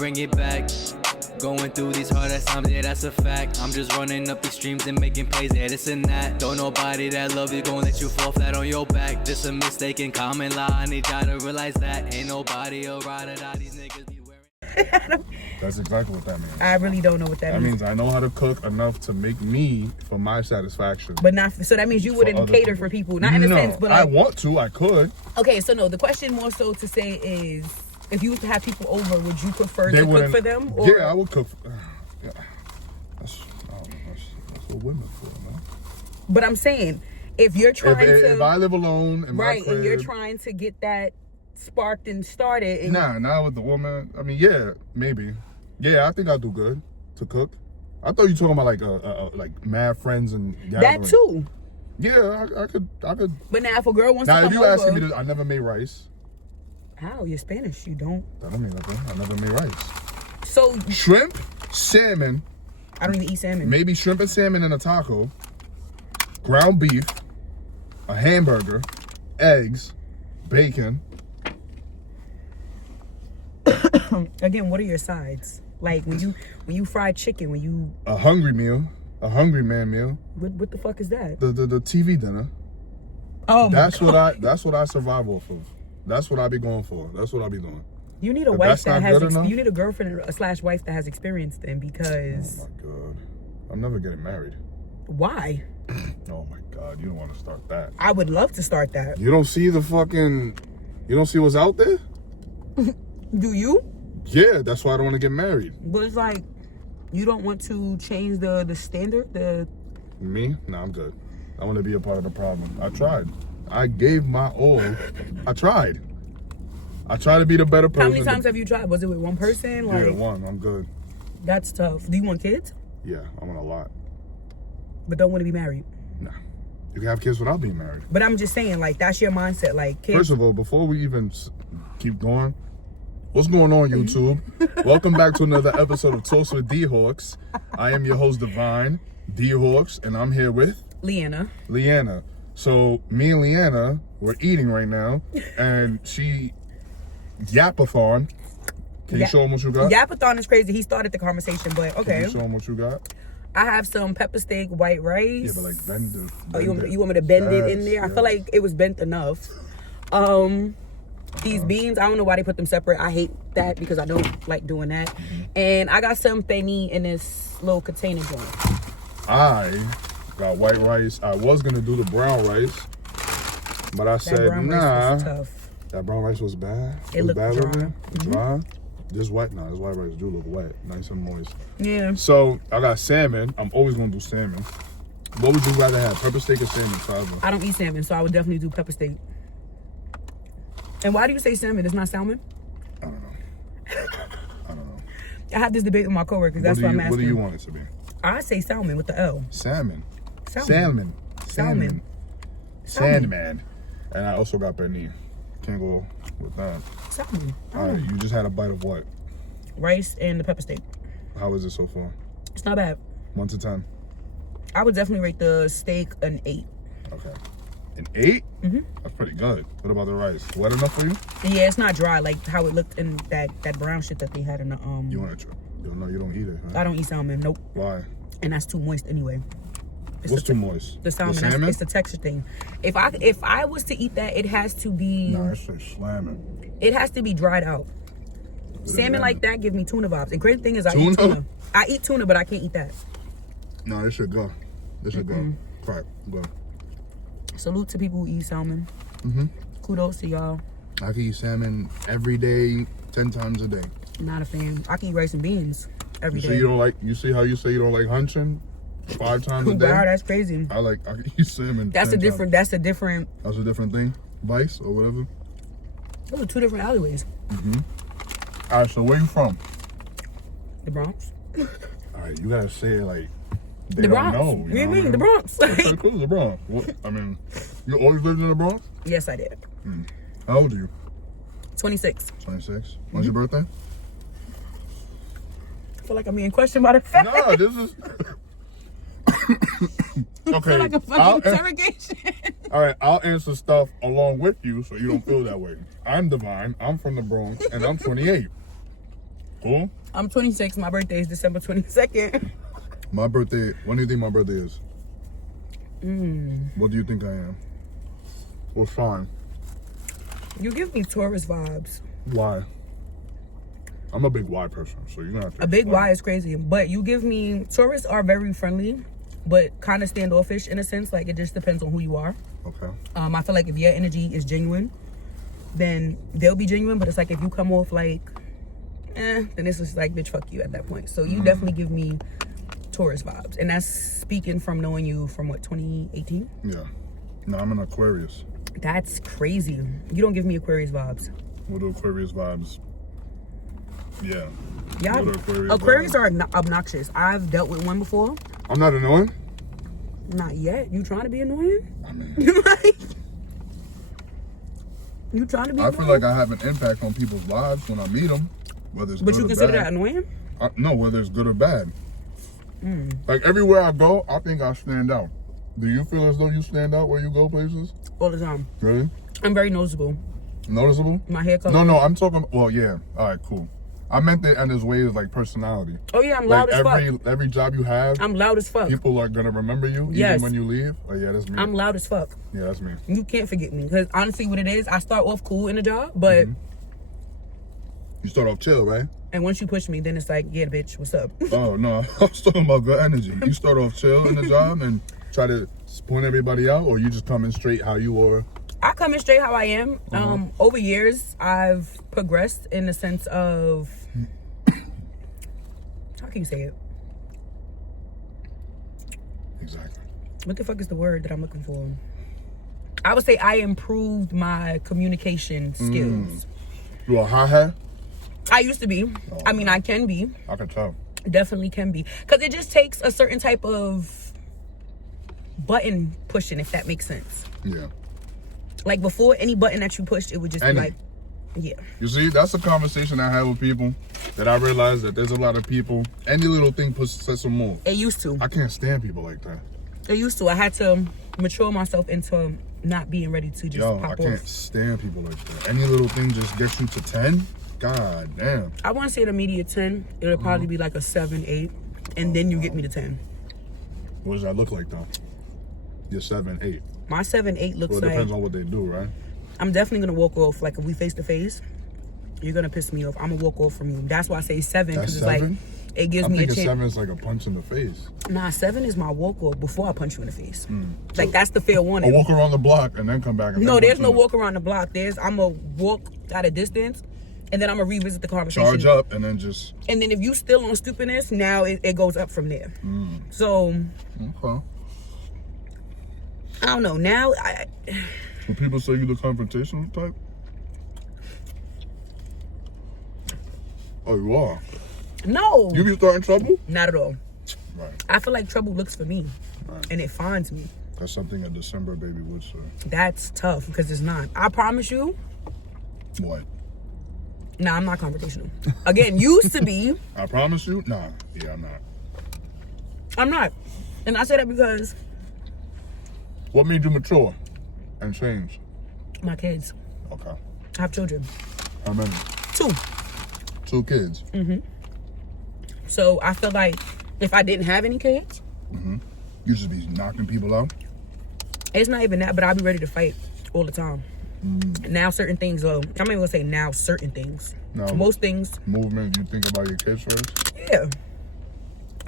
bring it back. Going through these hard ass times, yeah, that's a fact. I'm just running up these streams and making plays, yeah, this and that. Don't nobody that love you gon' let you fall flat on your back. This a mistaken common law, I need y'all to realize that. Ain't nobody a ride or die, these niggas be wearing. That's exactly what that means. I really don't know what that means. That means I know how to cook enough to make me for my satisfaction. But not, so that means you wouldn't cater for people. Not in a sense, but like, I want to, I could. Okay, so no, the question more so to say is, if you was to have people over, would you prefer to cook for them? Or? Yeah, I would cook. Yeah. That's what women for, man. But I'm saying, if you're trying if I live alone in my crib, and you're trying to get that sparked and started. And not with the woman. I mean, yeah, maybe. Yeah, I think I'll do good to cook. I thought you were talking about like mad friends and gathering. That too. Yeah, I could. But now if a girl wants to come over. Now, if you asking me, I never made rice. How? You're Spanish. You don't. That don't mean nothing. I never made rice. So shrimp, salmon. I don't even eat salmon. Maybe shrimp and salmon in a taco. Ground beef, a hamburger, eggs, bacon. Again, what are your sides? Like when you fry chicken, when you a hungry meal, a hungry man meal. What the fuck is that? The TV dinner. Oh my God. That's what I survive off of. That's what I be going for. That's what I be doing. You need a wife that has. You need a girlfriend / wife that has experience then, because. Oh my God, I'm never getting married. Why? Oh my God, you don't want to start that. I would love to start that. You don't see the fucking. You don't see what's out there. Do you? Yeah, that's why I don't want to get married. But it's like, you don't want to change the standard. Me? Nah, I'm good. I want to be a part of the problem. I tried. I gave my all. I tried. I tried to be the better person. How many times have you tried? Was it with one person? Like, yeah, one. I'm good. That's tough. Do you want kids? Yeah, I want a lot. But don't want to be married? Nah. You can have kids without being married. But I'm just saying, like, that's your mindset. Like, kids. First of all, before we even keep going, what's going on, YouTube? Welcome back to another episode of Toast with D Hawks. I am your host, Divine D Hawks, and I'm here with Leana. So me and Leana, we're eating right now, and she yapathon. Can you show them what you got? Yapathon is crazy. He started the conversation, but okay. Can you show them what you got? I have some pepper steak, white rice. Yeah, but like bend it. Oh, you want me to bend it in there? I feel like it was bent enough. These beans, I don't know why they put them separate. I hate that because I don't like doing that. And I got some penne in this little container joint. I got white rice. I was gonna do the brown rice, but I said nah. That brown rice was bad. It looked bad dry. Dry. This white rice do look wet, nice and moist. Yeah. So I got salmon. I'm always gonna do salmon. What would you rather have, pepper steak or salmon? Forever? I don't eat salmon, so I would definitely do pepper steak. And why do you say salmon? It's not salmon? I don't know. I had this debate with my coworkers. That's what I'm asking. What do you want it to be? I say salmon with the L. Salmon. Salmon. Sandman. And I also got penne. Can't go with that. Salmon. All right, you just had a bite of what? Rice and the pepper steak. How is it so far? It's not bad. 1 to 10. I would definitely rate the steak an 8. Okay. An 8? Mm-hmm. That's pretty good. What about the rice? Wet enough for you? Yeah, it's not dry like how it looked in that brown shit that they had in the You want to try? You don't eat it, huh? I don't eat salmon. Nope. Why? And that's too moist anyway. What's too moist? The salmon. It's the texture thing. If I was to eat that, it has to be. No, it's just slamming. It has to be dried out. Salmon like that give me tuna vibes. And great thing is I eat tuna. I eat tuna, but I can't eat that. No, this should go. This should go. Right, go. Salute to people who eat salmon. Kudos to y'all. I can eat salmon every day, 10 times a day. Not a fan. I can eat rice and beans every day. So you don't like? You see how you say you don't like hunching 5 times a day? Wow, that's crazy. I can eat salmon. That's a different. That's a different thing. Vice or whatever. Those are 2 different alleyways. All right, so where you from? The Bronx. All right, you gotta say it like they the don't Bronx. know. What do you mean? The Bronx. Okay, cool, the Bronx. What, I mean, you always lived in the Bronx? Yes, I did. How old are you? 26. 26. When's your birthday? I feel like I'm being questioned by the fact. No, this is. Okay. I feel like a fucking interrogation. All right, I'll answer stuff along with you so you don't feel that way. I'm Divine. I'm from the Bronx, and I'm 28. Cool? I'm 26. My birthday is December 22nd. My birthday, when do you think my birthday is? What do you think I am? What's fine? You give me Taurus vibes. Why? I'm a big Y person, so you're gonna have to. A big Y is crazy, but you give me Taurus are very friendly, but kind of standoffish in a sense. Like it just depends on who you are. Okay. I feel like if your energy is genuine, then they'll be genuine. But it's like if you come off like, then it's just like, bitch, fuck you at that point. So you definitely give me Taurus vibes, and that's speaking from knowing you from what 2018. Yeah. No, I'm an Aquarius. That's crazy. You don't give me Aquarius vibes. What do Aquarius vibes? Yeah. Yeah, What are Aquarius vibes? are obnoxious. I've dealt with one before. I'm not annoying. Not yet. You trying to be annoying? I mean, you trying to be I annoying? feel like I have an impact on people's lives when I meet them, whether it's But good you or consider bad. that annoying? No, whether it's good or bad. Like everywhere I go, I think I stand out. Do you feel as though you stand out where you go places? All the time. Really? I'm very noticeable. Noticeable? My hair color. No, I'm talking. Well, yeah. All right, cool. I meant that in his way is like personality. Oh yeah, I'm Like loud as fuck. every job you have, I'm loud as fuck. people are gonna remember you Yes. even when you leave. Oh yeah, that's me. I'm loud as fuck. Yeah, that's me. You can't forget me. Because honestly, what it is, I start off cool in a job, but You start off chill, right? and once you push me, then it's like, yeah, bitch, what's up? Oh no, I was talking about good energy. You start off chill in the job and try to point everybody out, or you just come in straight how you are. I come in straight how I am. Over years, I've progressed in the sense of, how can you say it? Exactly. What the fuck is the word that I'm looking for? I would say I improved my communication skills. You a hot? I used to be. I mean, I can be. I can tell. Definitely can be. Because it just takes a certain type of button pushing, if that makes sense. Yeah. Like before, any button that you pushed, it would just be like, yeah. You see, that's a conversation I have with people that I realize that there's a lot of people, any little thing sets them off. It used to. I can't stand people like that. It used to. I had to mature myself into not being ready to just Yo, pop I can't off. stand people like that. Any little thing just gets you to 10? God damn. I want to say the immediate 10. It'll probably be like a 7, 8. And then you get me to 10. What does that look like, though? You're 7, 8. My 7, 8 looks Well, it like... depends on what they do, right? I'm definitely going to walk off. Like, if we face to face, you're going to piss me off. I'm going to walk off from you. That's why I say 7. That's Because it's 7? like, it gives I'm me a thinking chance. 7 is like a punch in the face. Nah, 7 is my walk off before I punch you in the face. Like, that's the fair warning. Or walk around the block and then come back. And No, then there's punch no you. walk around the block. I'm going to walk at a distance, and then I'm going to revisit the conversation. Charge up and then just... And then if you still on stupidness, now it goes up from there. So, Okay. I don't know. Now, When people say you the confrontational type? Oh, you are? no. You be starting trouble? Not at all. Right. I feel like trouble looks for me, Right. and it finds me. That's something a December baby would say. That's tough because it's not. I promise you. What? Nah, I'm not confrontational. Again, used to be. I promise you? Nah. Yeah, I'm not. I'm not. And I say that because What made you mature and change? my kids. Okay. I have children. How many? 2. 2 kids. So I feel like if I didn't have any kids, You just be knocking people out? it's not even that, but I'll be ready to fight all the time. Now certain things, I'm not even gonna say now certain things. No. Most things, Movement, you think about your kids first? yeah.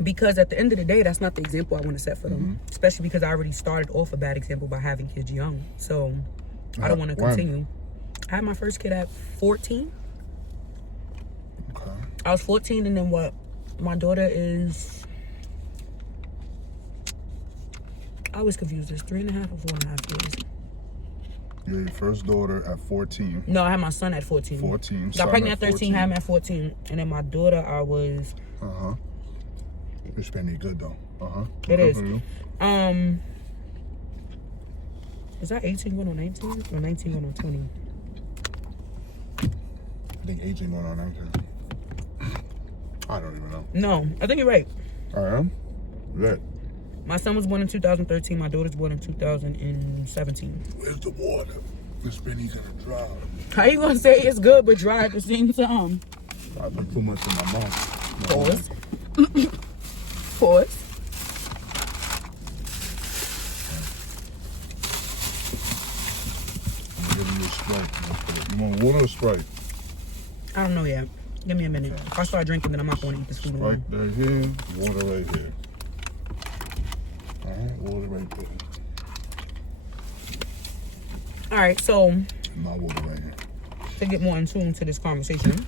Because at the end of the day, that's not the example I want to set for them. Especially because I already started off a bad example by having kids young. So I don't want to When? continue. I had my first kid at 14. Okay. I was 14, and then what? My daughter is... I was confused. There's 3.5 or 4.5 years. You're your first daughter at 14. No, I had my son at 14. 14. Got son pregnant at at 13, 14. had him at 14. And then my daughter, I was... Uh-huh. It's been good, though. Uh-huh. It is. For you. Is that 18 going on 19? Or 19 going on 20? I think 18 going on 19. I don't even know. No, I think you're right. I am? Lit. My son was born in 2013. My daughter's born in 2017. Where's the water? This Benny's gonna drown. How you gonna say it's good but dry at the same time? I put too much in my mouth. Pause. Pause. I'm giving you a Sprite. You want water or Sprite? I don't know yet. Give me a minute. If I start drinking, then I'm not going to eat this food. Sprite right here, water right here. Alright, water right there. Alright, so My water right here. to get more in tune to this conversation.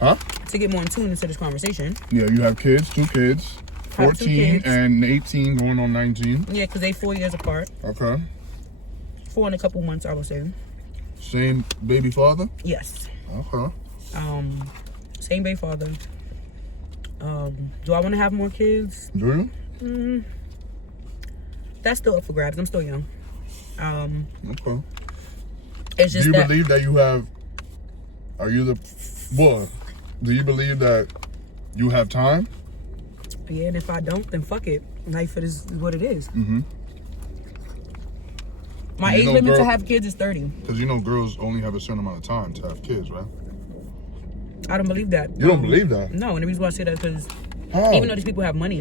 Huh? To get more in tune into this conversation. Yeah, you have kids, 2 kids. Have 2 14 kids. and 18 going on 19. Yeah, because they 4 years apart. Okay. 4 in a couple months, I would say. Same baby father? Yes. Okay. Same baby father. Do I want to have more kids? Do you? That's still up for grabs. I'm still young. Okay. It's just Do you that believe that you have, are you the, what? Do you believe that you have time? yeah, and if I don't, then fuck it. Life is what it is. Mm-hmm. My You age know, limit to girl- have kids is 30. Because you know girls only have a certain amount of time to have kids, right? I don't believe that. You don't believe that? No, and the reason why I say that is because How? even though these people have money,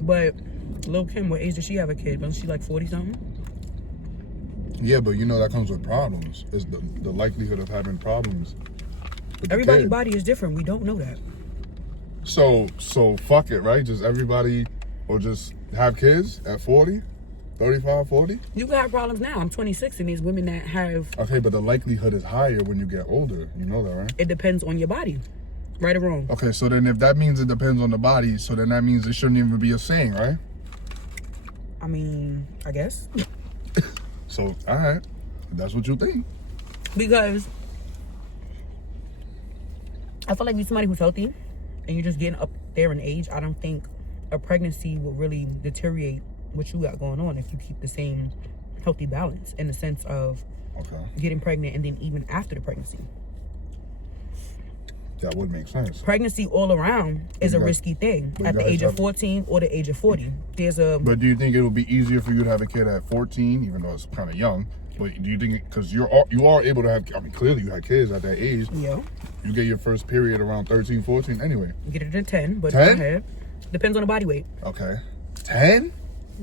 but Lil' Kim, what age does she have a kid? Wasn't she like 40 something? Yeah, but you know that comes with problems. It's the likelihood of having problems. With the Everybody's kid. body is different. We don't know that. So fuck it, right? Just everybody, or just have kids at 40, 35, 40? You can have problems now. I'm 26, and there's women that have. Okay, but the likelihood is higher when you get older. You know that, right? It depends on your body, right or wrong. Okay, so then if that means it depends on the body, so then that means it shouldn't even be a saying, right? I mean, I guess So, all right, that's what you think. because I feel like you're somebody who's healthy, and you're just getting up there in age. I don't think a pregnancy will really deteriorate what you got going on if you keep the same healthy balance in the sense of Okay, getting pregnant and then even after the pregnancy. that would make sense. Pregnancy all around is a guys- risky thing but at you the guys age of have- 14 or the age of 40. There's a But do you think it would be easier for you to have a kid at 14, even though it's kind of young? But do you think, because you are able to have, I mean, clearly you had kids at that age. yeah, You get your first period around 13, 14 anyway. get it to 10, but 10? go ahead. Depends on the body weight. Okay. 10?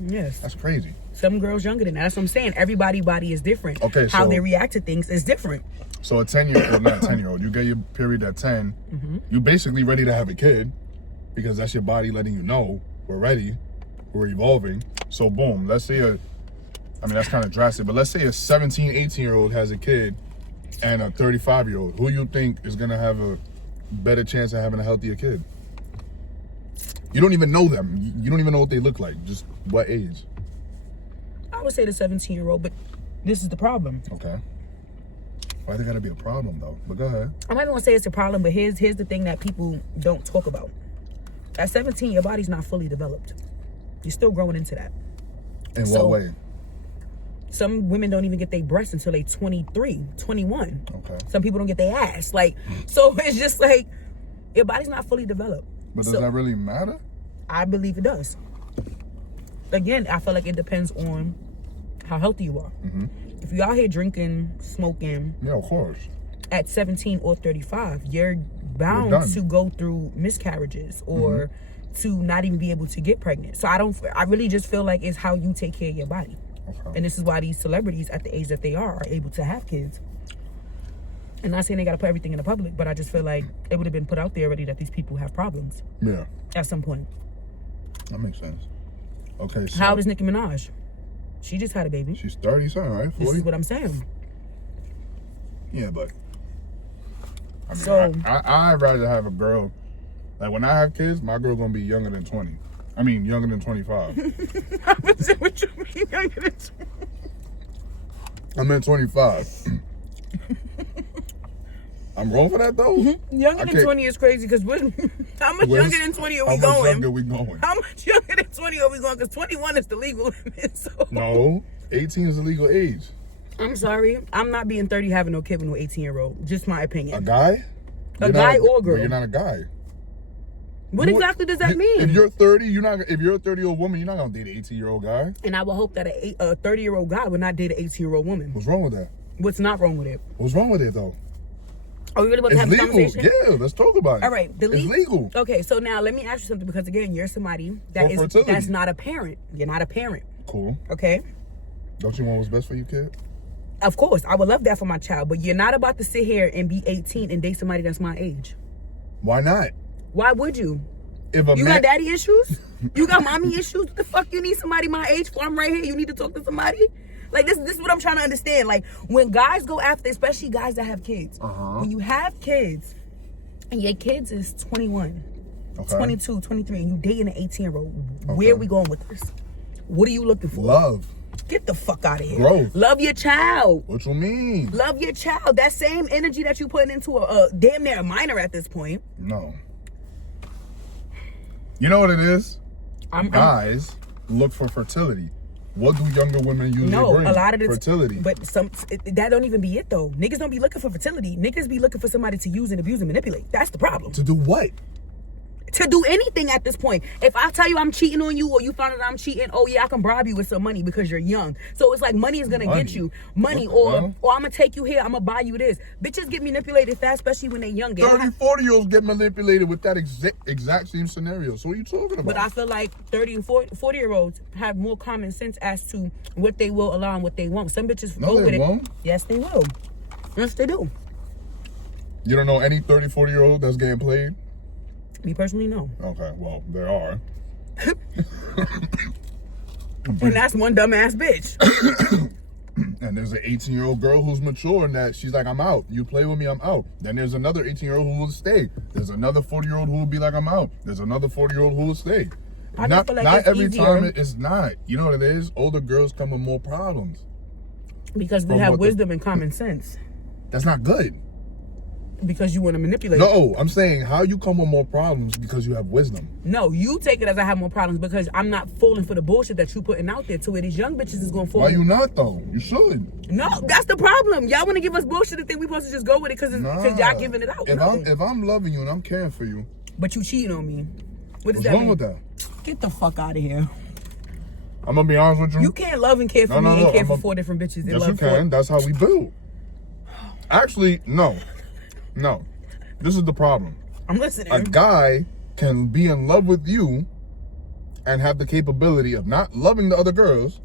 Yes. That's crazy. Some girls younger than that. That's what I'm saying. Everybody's body is different. Okay, How so- they react to things is different. So a 10-year-old, not a 10-year-old, you get your period at 10, you basically ready to have a kid because that's your body letting you know we're ready, we're evolving. So boom, let's say I mean, that's kind of drastic, but let's say a 17, 18-year-old has a kid and a 35-year-old. Who you think is going to have a better chance of having a healthier kid? You don't even know them. You don't even know what they look like. Just what age? I would say the 17-year-old, but this is the problem. Okay. Why they got to be a problem, though? But go ahead. I'm not even gonna say it's a problem, but here's the thing that people don't talk about. At 17, your body's not fully developed. You're still growing into that. In So- what way? Some women don't even get their breasts until they 23, 21. Okay. Some people don't get their ass. Like, so it's just like, your body's not fully developed. But does So, that really matter? I believe it does. Again, I feel like it depends on how healthy you are. If you're out here drinking, smoking Yeah, of course. at 17 or 35, you're You're bound done. to go through miscarriages or to not even be able to get pregnant. So I really just feel like it's how you take care of your body. Okay. And this is why these celebrities at the age that they are able to have kids. And not saying they got to put everything in the public, but I just feel like it would have been put out there already that these people have problems Yeah, at some point. that makes sense. Okay, so How old is Nicki Minaj? She just had a baby. she's 30 something, right? This 40? is what I'm saying. Yeah, but I mean, So- I'd rather have a girl. Like when I have kids, my girl gonna be younger than 20. I mean, younger than 25. What you mean younger than 20? I'm at 25. I'm wrong for that though. Younger I than can't- 20 is crazy because how much Where's- younger than 20 are How we much going? younger we going? How much younger than 20 are we going? Because 21 is the legal limit. So No, 18 is the legal age. I'm sorry. I'm not being 30 having no kid with no 18-year-old. Just my A opinion. guy? A You're guy not or girl? But you're not a guy. What You- exactly does that mean? If you're 30, you're not. If you're a 30-year-old woman, you're not gonna date an 18-year-old guy. And I would hope that a 30-year-old guy would not date an 18-year-old woman. What's wrong with that? What's not wrong with it? What's wrong with it though? Are we really about to have a conversation? Yeah, let's talk about it. All right, it's legal. Okay, so now let me ask you something, because again, you're somebody that's not a parent. You're not a parent. Cool. Okay. Don't you want what's best for your kid? Of course, I would love that for my child, but you're not about to sit here and be 18 and date somebody that's my age. Why not? Why would you? You got daddy issues? You got mommy issues? What the fuck you need somebody my age for? I'm right here. You need to talk to somebody? Like, this is what I'm trying to understand. Like, when guys go after, especially guys that have kids, when you have kids and your kids is 21, 22, 23, and you dating an 18-year-old, where are we going with this? What are you looking for? Love. Get the fuck out of here. Growth. Love your child. What you mean? Love your child. That same energy that you putting into a damn near a minor at this point. No. You know what it is? Guys look for fertility. What do younger women usually bring? A lot of this fertility. But that don't even be it though. Niggas don't be looking for fertility. Niggas be looking for somebody to use and abuse and manipulate. That's the problem. To do what? To do anything at this point. If I tell you I'm cheating on you, or you find out I'm cheating, oh yeah, I can bribe you with some money because you're young. So it's like money is gonna get you money, or I'm gonna take you here, I'm gonna buy you this. Bitches get manipulated fast, especially when they're young. 30, 40-year-olds get manipulated with that exact same scenario. So what are you talking about? But I feel like 30 and 40-year-olds have more common sense as to what they will allow and what they won't. Some bitches go with it. Yes, they will. Yes, they do. You don't know any 30, 40-year-old that's getting played? Me personally, no. Okay, well, there are. And that's one dumbass bitch. And there's an 18-year-old girl who's mature and that she's like, I'm out. You play with me, I'm out. Then there's another 18-year-old who will stay. There's another 40-year-old who will be like, I'm out. There's another 40-year-old who will stay. Not every time it's not. You know what it is? Older girls come with more problems. Because we have wisdom and common sense. That's not good. Because you want to manipulate. No, I'm saying how you come with more problems because you have wisdom. No, you take it as I have more problems because I'm not falling for the bullshit that you putting out there to where these young bitches is going to fall. Why you not though? You should. No, that's the problem. Y'all want to give us bullshit and think we supposed to just go with it because y'all giving it out. If I'm loving you and I'm caring for you. But you cheating on me. What's wrong with that? Get the fuck out of here. I'm going to be honest with you. You can't love and care for me and care for 4 different bitches. Yes, you can. That's how we build. Actually, no. No, this is the problem. I'm listening. A guy can be in love with you and have the capability of not loving the other girls,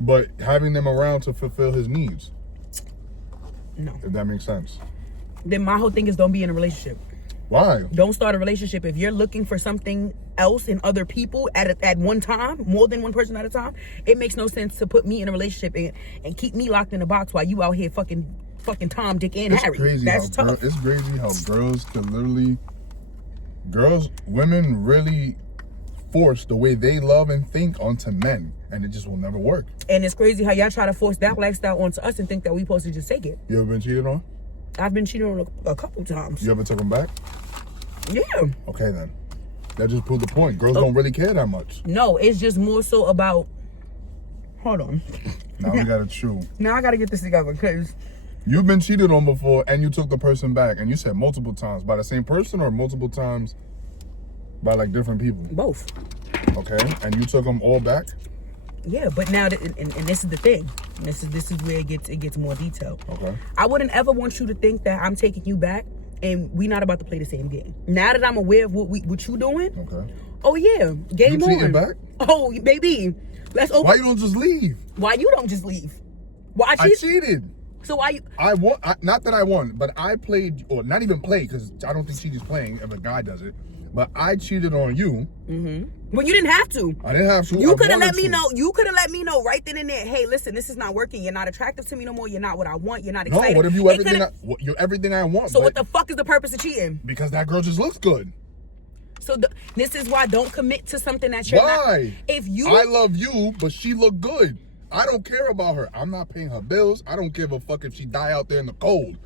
but having them around to fulfill his needs. No. If that makes sense. Then my whole thing is don't be in a relationship. Why? Don't start a relationship. If you're looking for something else in other people at one time, more than one person at a time, it makes no sense to put me in a relationship and keep me locked in a box while you out here fucking Tom, Dick, and Harry. That's tough. It's crazy how girls can literally, women really force the way they love and think onto men, and it just will never work. And it's crazy how y'all try to force that lifestyle onto us and think that we supposed to just take it. You ever been cheated on? I've been cheated on a couple times. You ever took them back? Yeah. Okay then. That just proved the point. Girls don't really care that much. No, it's just more so about. Hold on. Now we gotta chew. Now I gotta get this together because. You've been cheated on before and you took the person back, and you said multiple times. By the same person or multiple times by like different people? Both. Okay, and you took them all back? Yeah, but now, and this is the thing. This is where it gets more detailed. Okay. I wouldn't ever want you to think that I'm taking you back and we not about to play the same game. Now that I'm aware of what you doing. Okay. Oh yeah, game on. You cheating back? Oh baby, let's open. Why you don't just leave? Why you don't just leave? Why I cheated. So why you? I won. Not that I won, but I played, or not even played, because I don't think cheating's playing if a guy does it. But I cheated on you. Mm-hmm. Well, you didn't have to. I didn't have to. You could have let me know. You could have let me know right then and there. Hey, listen, this is not working. You're not attractive to me no more. You're not what I want. You're not excited. No, what if you you're everything I want? So what the fuck is the purpose of cheating? Because that girl just looks good. So this is why don't commit to something that you're not. Why? I love you, but she look good. I don't care about her. I'm not paying her bills. I don't give a fuck if she die out there in the cold.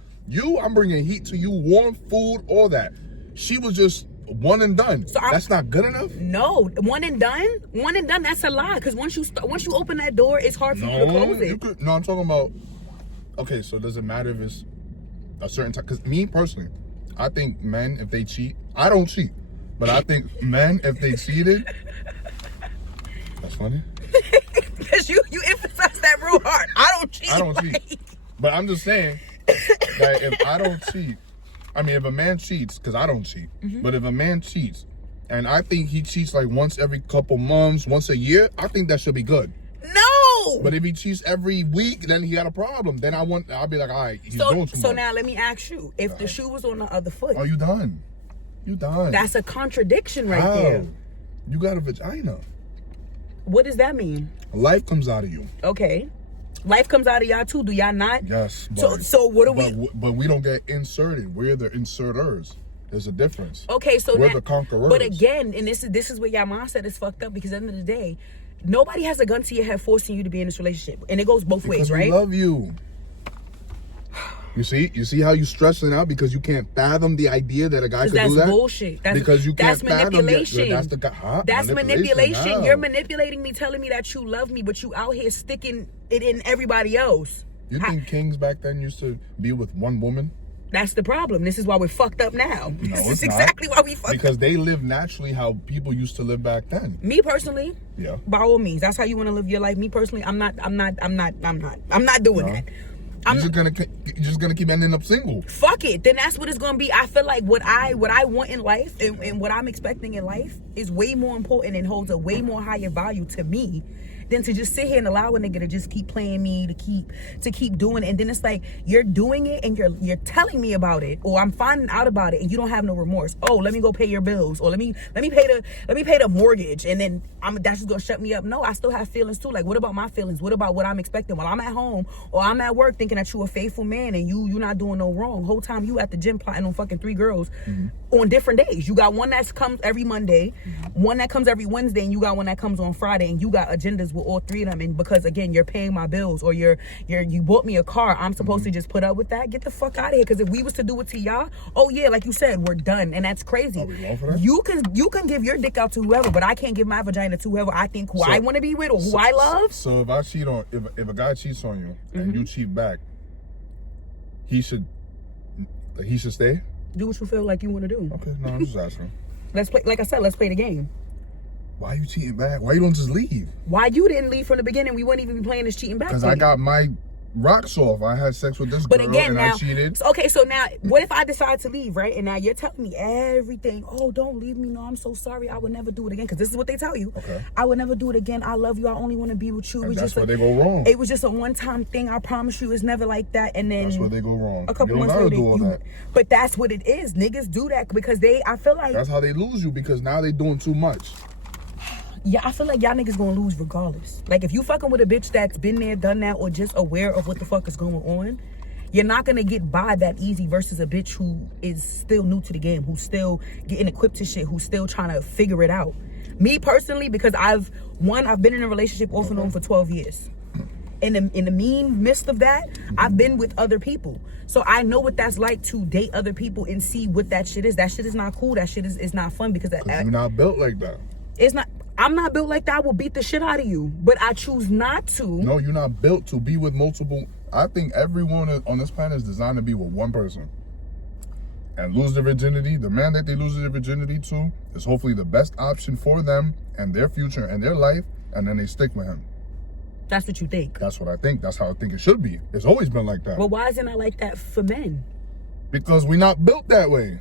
I'm bringing heat to you, warm food, all that. She was just one and done. So that's not good enough? No, one and done. That's a lie. Because once you open that door, it's hard for you to close it. No, I'm talking about. Okay, so does it matter if it's a certain time? Because me personally, I think men, if they cheat, I don't cheat, but I think men, if they cheated, that's funny. Because you emphasize that real hard. I don't cheat. But I'm just saying that if I don't cheat I mean, if a man cheats, because I don't cheat, but if a man cheats, and I think he cheats like once every couple months, once a year, I think that should be good. No. But if he cheats every week, then he got a problem. Then I'll be like, all right, he's doing too much. So now let me ask you, if the shoe was on the other foot. Oh, you done. You done. That's a contradiction right there. You got a vagina. What does that mean? Life comes out of you. Okay. Life comes out of y'all too, do y'all not? Yes. So what do we... But we don't get inserted. We're the inserters. There's a difference. Okay, so we're the conquerors. But again, and this is where y'all mindset is fucked up, because at the end of the day, nobody has a gun to your head forcing you to be in this relationship. And it goes both ways, right? We love you. You see how you stressing out because you can't fathom the idea that a guy could do that? That's bullshit. Because you can't fathom manipulation. That's manipulation. How? You're manipulating me, telling me that you love me, but you out here sticking it in everybody else. You think kings back then used to be with one woman? That's the problem. This is why we're fucked up now. No, this is exactly why we fucked up. Because they live naturally how people used to live back then. Me personally, yeah. By all means, that's how you want to live your life. Me personally, I'm not doing that. You're just gonna keep ending up single. Fuck it. Then that's what it's gonna be. I feel like what I want in life and what I'm expecting in life is way more important and holds a way more higher value to me than to just sit here and allow a nigga to just keep playing me, to keep doing it. And then it's like you're doing it and you're telling me about it, or I'm finding out about it and you don't have no remorse. Oh, let me go pay your bills, or let me pay the mortgage, and then that's just gonna shut me up. No, I still have feelings too. Like, what about my feelings? What about what I'm expecting while I'm at home or I'm at work thinking that you a faithful man and you not doing no wrong? Whole time you at the gym plotting on fucking 3 girls on different days. You got one that comes every Monday, one that comes every Wednesday, and you got one that comes on Friday, and you got agendas with all 3 of them. And because again, you're paying my bills, or you bought me a car, I'm supposed to just put up with that? Get the fuck out of here. Because if we was to do it to y'all, oh yeah, like you said, we're done. And that's crazy. Are we going for that? You can give your dick out to whoever, but I can't give my vagina to whoever I think I want to be with or who I love. So if I cheat on, if a guy cheats on you and you cheat back, he should stay? Do what you feel like you want to do. Okay, no, I'm just asking. Let's play. Like I said, let's play the game. Why are you cheating back? Why you don't just leave? Why you didn't leave from the beginning? We wouldn't even be playing this cheating back. Because I got my rocks off. I had sex with this girl and I cheated. Okay, so now, what if I decide to leave, right? And now you're telling me everything. Oh, don't leave me. No, I'm so sorry. I would never do it again. Because this is what they tell you. Okay. I would never do it again. I love you. I only want to be with you. And that's where they go wrong. It was just a one-time thing. I promise you, it's never like that. And then that's where they go wrong. A couple months later, but that's what it is. Niggas do that because I feel like that's how they lose you, because now they doing too much. Yeah, I feel like y'all niggas gonna lose regardless. Like, if you fucking with a bitch that's been there, done that, or just aware of what the fuck is going on, you're not gonna get by that easy versus a bitch who is still new to the game, who's still getting equipped to shit, who's still trying to figure it out. Me personally, because I've been in a relationship off and on for 12 years. In the mean midst of that, I've been with other people. So I know what that's like to date other people and see what that shit is. That shit is not cool. That shit is not fun because you're not built like that. It's not. I'm not built like that. I will beat the shit out of you, but I choose not to. No, you're not built to be with multiple. I think everyone on this planet is designed to be with one person and lose their virginity. The man that they lose their virginity to is hopefully the best option for them and their future and their life, and then they stick with him. That's what you think? That's what I think. That's how I think it should be. It's always been like that. Well, why isn't it like that for men? Because we're not built that way.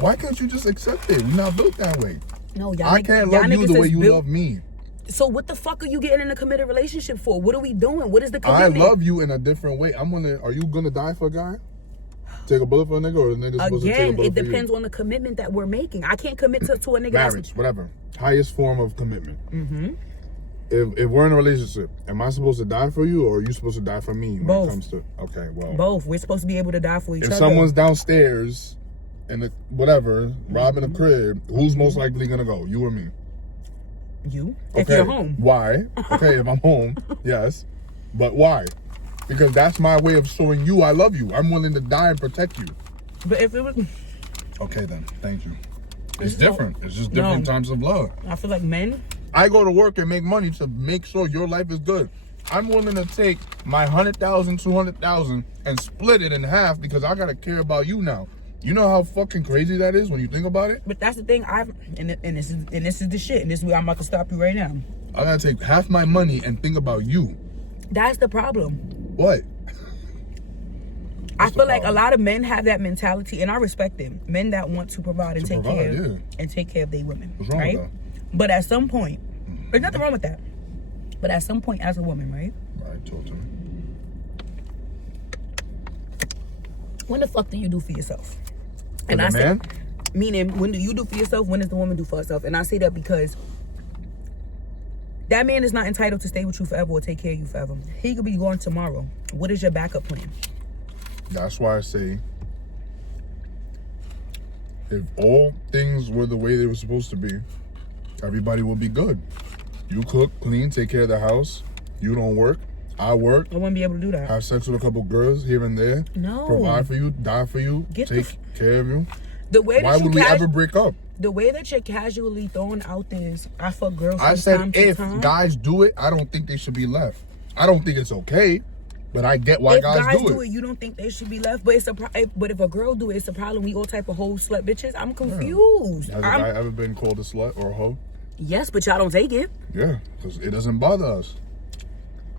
Why can't you just accept it? We're not built that way. No, y'all. I can't love you the way you love me. So what the fuck are you getting in a committed relationship for? What are we doing? What is the commitment? I love you in a different way. Are you gonna die for a guy? Take a bullet for a nigga, or the nigga's supposed to take a bullet for you? Again, it depends on the commitment that we're making. I can't commit to a nigga. Marriage, whatever. Highest form of commitment. Mm-hmm. If we're in a relationship, am I supposed to die for you, or are you supposed to die for me when it comes to? Okay, well. Both. We're supposed to be able to die for each other. If someone's downstairs and robbing a crib, who's most likely gonna go? You or me? You. If you're home. Why? Okay, if I'm home, yes. But why? Because that's my way of showing you I love you. I'm willing to die and protect you. But if it was... Okay then, thank you. It's different. It's just different types of love. I feel like men... I go to work and make money to make sure your life is good. I'm willing to take my 100,000, 200,000 and split it in half because I gotta care about you now. You know how fucking crazy that is when you think about it? But that's the thing. This is the shit. And this is where I'm about to stop you right now. I gotta take half my money and think about you. That's the problem. What? I feel like a lot of men have that mentality, and I respect them. Men that want to provide and take care of their women, What's wrong right? with that? But at some point, there's nothing wrong with that. But at some point, as a woman, right? Right, talk to me. When the fuck do you do for yourself? And I say, meaning, when do you do for yourself? When does the woman do for herself? And I say that because that man is not entitled to stay with you forever or take care of you forever. He could be gone tomorrow. What is your backup plan? That's why I say, if all things were the way they were supposed to be, everybody would be good. You cook, clean, take care of the house. You don't work. I work. I wouldn't be able to do that. Have sex with a couple girls here and there. No. Provide for you, die for you, take care of you. Why would we ever break up? The way that you're casually throwing out this, I fuck girls from I said time to if time. guys do it, I don't think they should be left. I don't think it's okay, but I get why guys do it. You don't think they should be left, but but if a girl do it, it's a problem. We all type of hoes, slut bitches. I'm confused. Has a guy ever been called a slut or a hoe? Yes, but y'all don't take it. Yeah, because it doesn't bother us.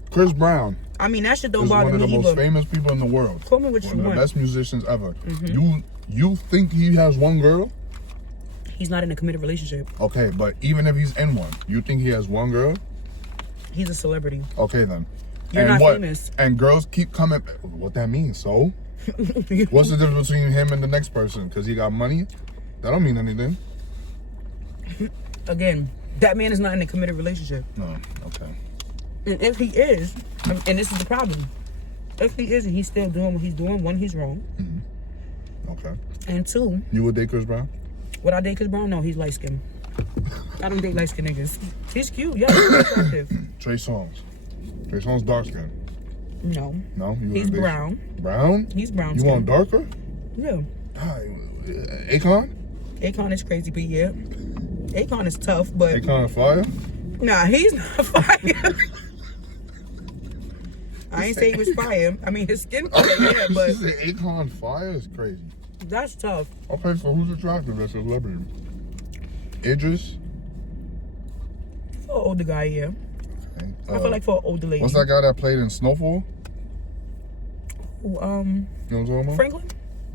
Chris Brown. I mean, that shit don't bother me either. He's one of the most famous people in the world. Call me what you want. One of the best musicians ever. You think he has one girl? He's not in a committed relationship. Okay, but even if he's in one, you think he has one girl? He's a celebrity. Okay, then. You're not famous. And girls keep coming. What that means? So, what's the difference between him and the next person? Because he got money? That don't mean anything. Again, that man is not in a committed relationship. No. Okay. And if he is, and this is the problem, if he is and he's still doing what he's doing, one, he's wrong. Okay. And two, you would date Chris Brown? Would I date Chris Brown? No, he's light skinned. I don't date light skinned niggas. He's cute, yeah, he's attractive. Trey Songz. Trey Songz dark skinned. No. No? He's brown. Brown? He's brown. You want darker? Yeah. Akon? Akon is crazy, but yeah. Akon is tough, but Akon fire? Nah, he's not fire. I ain't say he was fire. I mean, his skin color, yeah, but Akon fire is crazy. That's tough. Okay, so who's attractive as a celebrity? Idris? For an older guy, yeah. Okay. I feel like for an older lady. What's that guy that played in Snowfall? Who, you know what I'm talking about? Franklin?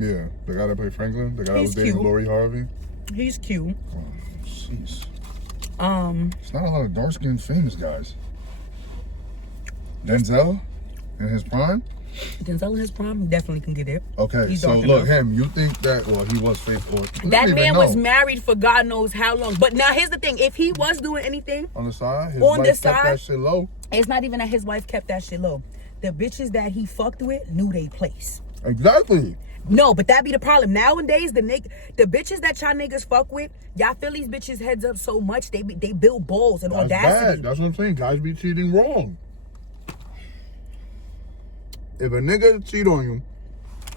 Yeah, the guy that played Franklin, the guy that was He's dating cute. Lori Harvey. He's cute. Oh, jeez. It's not a lot of dark-skinned famous guys. Denzel in his prime? Denzel in his prime, he definitely can get it. Okay, He's so dark look, enough. him, you think that, well, he was faithful. That man was married for God knows how long. But now here's the thing, if he was doing anything on the side, his on wife the kept side, that shit low. It's not even that his wife kept that shit low. The bitches that he fucked with knew they place. Exactly. No, but that be the problem. Nowadays, the bitches that y'all niggas fuck with, y'all fill these bitches heads up so much, they build balls and audacity. Bad. That's what I'm saying. Guys be cheating wrong. If a nigga cheat on you,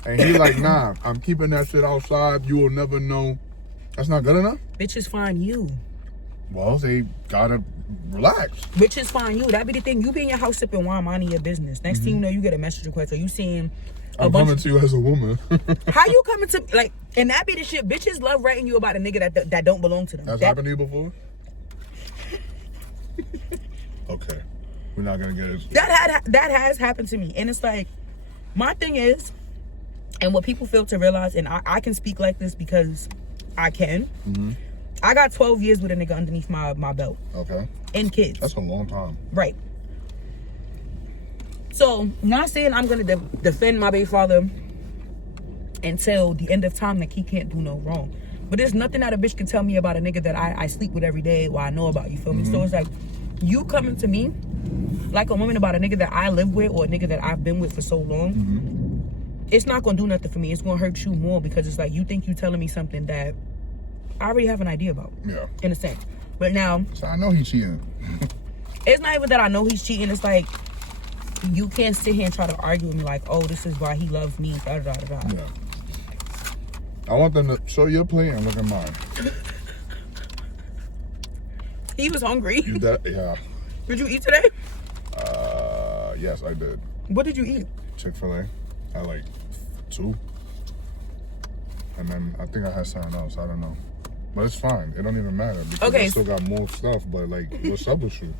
and he like, nah, I'm keeping that shit outside, you will never know. That's not good enough? Bitches find you. Well, they gotta relax. Bitches find you. That be the thing. You be in your house sipping wine, minding your business. Next thing you know, you get a message request, or you seeing I'm coming to you as a woman. How you coming to, like, and that be the shit. Bitches love writing you about a nigga that don't belong to them. That's happened to you before? Okay. We're not gonna get it. That has happened to me. And it's like, my thing is, and what people fail to realize, and I can speak like this because I can. I got 12 years with a nigga underneath my belt. Okay. And kids. That's a long time. Right. So, not saying I'm going to defend my baby father until the end of time, like he can't do no wrong. But there's nothing that a bitch can tell me about a nigga that I sleep with every day or I know about, you feel me? So it's like, you coming to me like a woman about a nigga that I live with or a nigga that I've been with for so long, it's not going to do nothing for me. It's going to hurt you more because it's like, you think you telling me something that I already have an idea about. Yeah. In a sense. But now... So I know he's cheating. It's not even that I know he's cheating. It's like, you can't sit here and try to argue with me like, oh, this is why he loves me, da-da-da-da. Yeah. I want them to show your plate and look at mine. He was hungry. Yeah. Did you eat today? Yes, I did. What did you eat? Chick-fil-A. I like 2. And then I think I had something else. I don't know. But it's fine. It don't even matter because I still got more stuff. But like, what's up with you?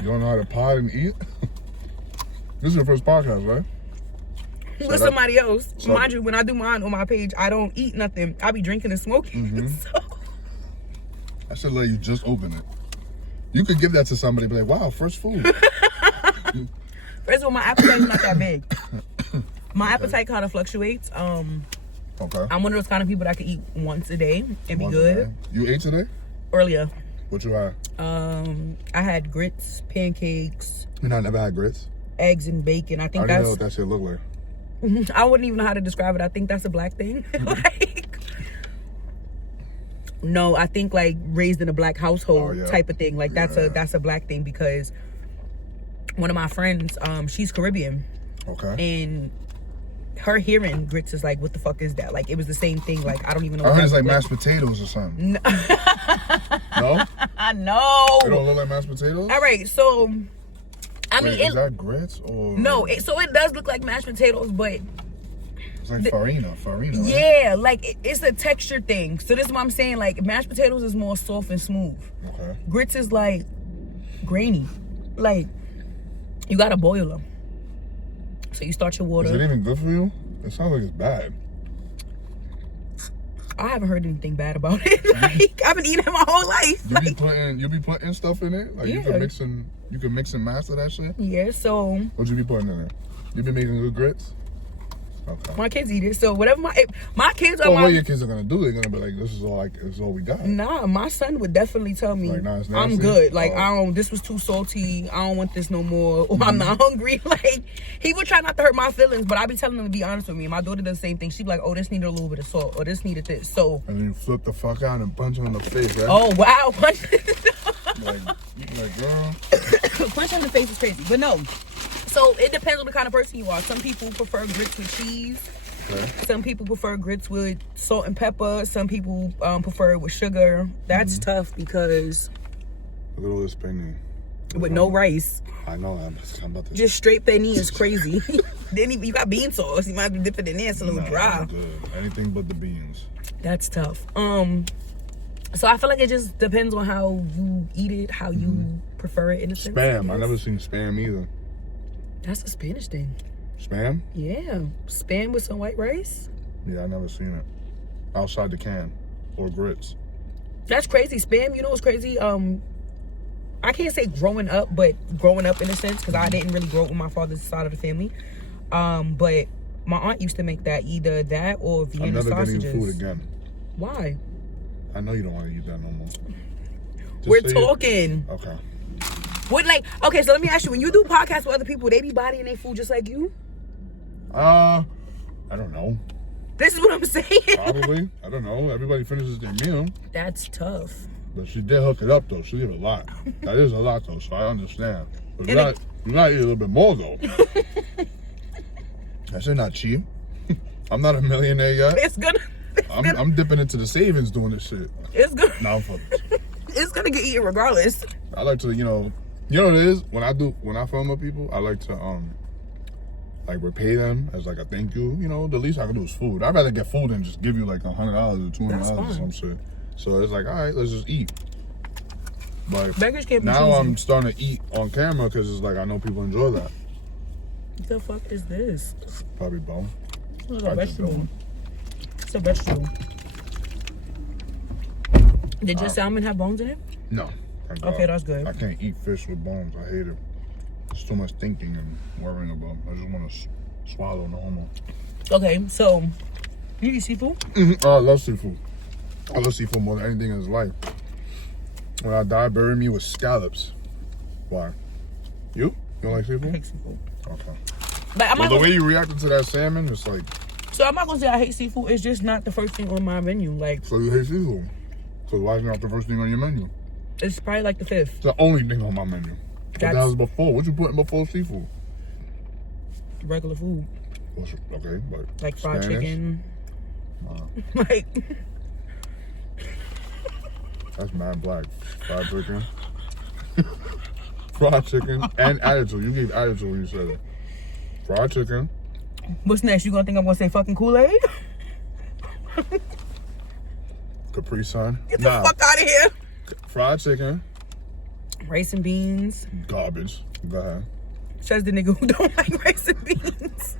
You don't know how to pod and eat? This is your first podcast, right? with somebody else. Mind you, when I do mine on my page, I don't eat nothing. I be drinking and smoking. So. I should let you just open it. You could give that to somebody and be like, wow, fresh food. First of all, my appetite is not that big. My appetite kind of fluctuates. Okay. I'm one of those kind of people that can eat once a day and be good. You ate today? Earlier. What you had? I had grits, pancakes. I never had grits. Eggs and bacon. I think I don't know what that shit look like. I wouldn't even know how to describe it. I think that's a black thing. No, I think like raised in a black household type of thing. Like that's a black thing because one of my friends, she's Caribbean. Okay. And her hearing grits is like, what the fuck is that? Like it was the same thing. Like I don't even know. I heard it's like mashed potatoes or something. No. No? No. It don't look like mashed potatoes? All right, so I mean, is that grits or no? So it does look like mashed potatoes, but it's like farina. Yeah, right? Like it's a texture thing. So this is what I'm saying. Like mashed potatoes is more soft and smooth. Okay. Grits is like grainy. Like you gotta boil them. So you start your water. Is it even good for you? It sounds like it's bad. I haven't heard anything bad about it. Like I've been eating it my whole life. You be putting stuff in it? Like you can mix and master that shit? Yeah, so what you be putting in it? You been making good grits? Okay. My kids eat it. So whatever my kids are. Well, what your kids are gonna do? They're gonna be like, "This is all we got." Nah, my son would definitely tell me, like, nah, it's "I'm good. Like I don't. This was too salty. I don't want this no more. Or I'm not hungry." Like he would try not to hurt my feelings, but I be telling him to be honest with me. My daughter does the same thing. She be like, "Oh, this needed a little bit of salt, or this needed this." So and then you flip the fuck out and punch him in the face, right? Oh wow, like girl, punch in the face is crazy, but no. So it depends on the kind of person you are. Some people prefer grits with cheese. Okay. Some people prefer grits with salt and pepper. Some people prefer it with sugar. That's tough because look at all this penny with no rice. I know. I'm about to just straight penny is crazy. Then you got bean sauce. You might be dipping it in there. It's a little dry. Good. Anything but the beans. That's tough. So I feel like it just depends on how you eat it, how you prefer it in a sense. Spam. I never seen spam either. That's a Spanish thing. Spam? Yeah. Spam with some white rice? Yeah, I never seen it. Outside the can. Or grits. That's crazy. Spam, you know what's crazy? I can't say growing up, but growing up in a sense, because I didn't really grow up with my father's side of the family. But my aunt used to make that, either that or Vienna sausages. I'm never getting food again. Why? I know you don't want to eat that no more. We're talking. Okay. Okay, so let me ask you, when you do podcasts with other people, they be bodying their food just like you? I don't know. This is what I'm saying. Probably. I don't know. Everybody finishes their meal. That's tough. But she did hook it up, though. She did a lot. That is a lot, though, so I understand. But you gotta eat a little bit more, though. That shit not cheap. I'm not a millionaire yet. I'm dipping into the savings doing this shit. It's good. No, I'm fucking. It's gonna get eaten regardless. I like to, you know what it is? When I film with people, I like to repay them as like a thank you. You know, the least I can do is food. I'd rather get food than just give you like $100 or $200 or some shit. So it's like, all right, let's just eat. But beggars can't be now choosy. I'm starting to eat on camera because it's like I know people enjoy that. What the fuck is this? Probably bone. It's a vegetable. It's a vegetable. Did your salmon have bones in it? No. Okay, that's good. I can't eat fish with bones. I hate it. It's too much thinking and worrying about. I just want to swallow normal. Okay, so you eat seafood? Mm-hmm. I love seafood. I love seafood more than anything in this life. When I die, bury me with scallops. Why? You don't like seafood? I hate seafood. Okay. The way you reacted to that salmon, it's like. So I'm not gonna say I hate seafood. It's just not the first thing on my menu. Like. So you hate seafood? So why is it not the first thing on your menu? It's probably like the fifth. It's the only thing on my menu. What the hell was before? What you putting before seafood? Regular food. Okay, but like fried Spanish? chicken. Like. That's mad black. Fried chicken. Fried chicken and attitude. You gave attitude when you said it. Fried chicken. What's next? You gonna think I'm gonna say fucking Kool-Aid? Capri Sun. Get the fuck out of here. Fried chicken. Rice and beans. Garbage. Go ahead. Says the nigga who don't like rice and beans.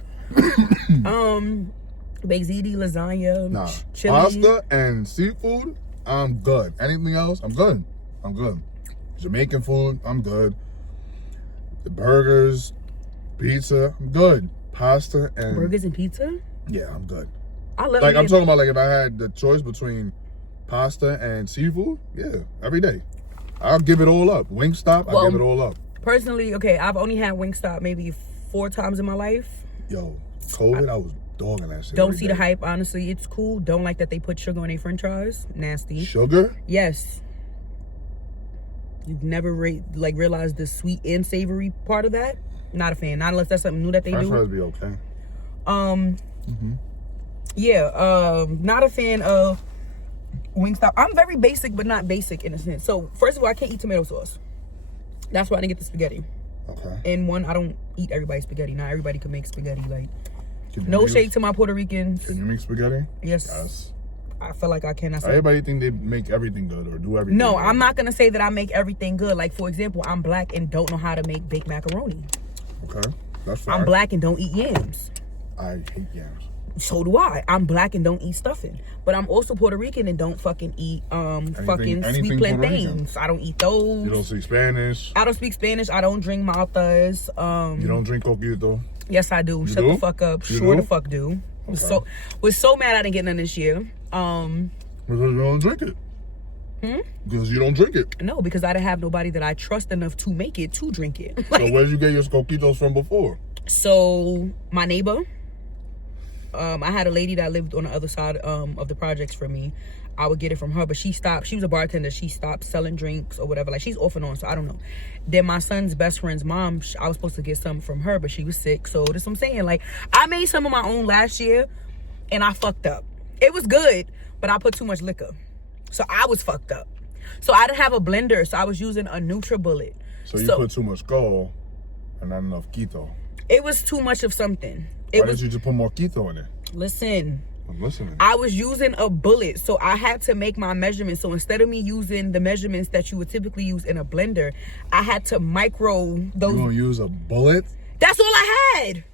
Baked ziti, lasagna, Nah, chili. pasta and seafood, I'm good. Anything else, I'm good. I'm good. Jamaican food, I'm good. The burgers, pizza, I'm good. Pasta and Burgers and pizza? yeah, I'm good. I love Like I'm talking about, like if I had the choice between pasta and seafood, yeah, every day. I'll give it all up. Wingstop, I'll give it all up. Personally, okay, I've only had Wingstop maybe 4 times in my life. Yo, COVID, I was dogging that shit. Don't see the hype, honestly. It's cool. Don't like that they put sugar on their french fries. Nasty. Sugar? Yes. You've never realized the sweet and savory part of that? Not a fan. Not unless that's something new that they French do. fries be okay. Yeah, not a fan of Wingstop. I'm very basic, but not basic in a sense. So, first of all, I can't eat tomato sauce. That's why I didn't get the spaghetti. Okay. And one, I don't eat everybody's spaghetti. Not everybody can make spaghetti. Like, Can you no make- shade to my Puerto Ricans. Can you make spaghetti? Yes. I feel like I can. Everybody think they make everything good or do everything. No, good. I'm not gonna say that I make everything good. Like, for example, I'm black and don't know how to make baked macaroni. Okay, that's fine. I'm black and don't eat yams. I hate yams. So do I. I'm black and don't eat stuffing. But I'm also Puerto Rican and don't fucking eat fucking anything sweet Puerto plantains. I don't eat those. You don't speak Spanish. I don't speak Spanish. I don't drink maltas. You don't drink coquito. Yes, I do. Shut do? the fuck up. You Sure do? the fuck do. Okay. Was so mad I didn't get none this year. Because you don't drink it. Because you don't drink it. No, because I didn't have nobody that I trust enough to make it to drink it. So where did you get your coquitos from before? So my neighbor, I had a lady that lived on the other side of the projects from me. I would get it from her, but she stopped. She was a bartender. She stopped selling drinks or whatever. Like, she's off and on, so I don't know. Then my son's best friend's mom, I was supposed to get some from her, but she was sick. So that's what I'm saying. Like, I made some of my own last year, and I fucked up. It was good, but I put too much liquor. So I was fucked up. So I didn't have a blender, so I was using a NutriBullet. So you put too much Skol and not enough keto. It was too much of something. Why didn't you just put more keto in it? Listen. I'm listening. I was using a bullet, so I had to make my measurements. So instead of me using the measurements that you would typically use in a blender, I had to micro those. You gonna use a bullet? That's all I had.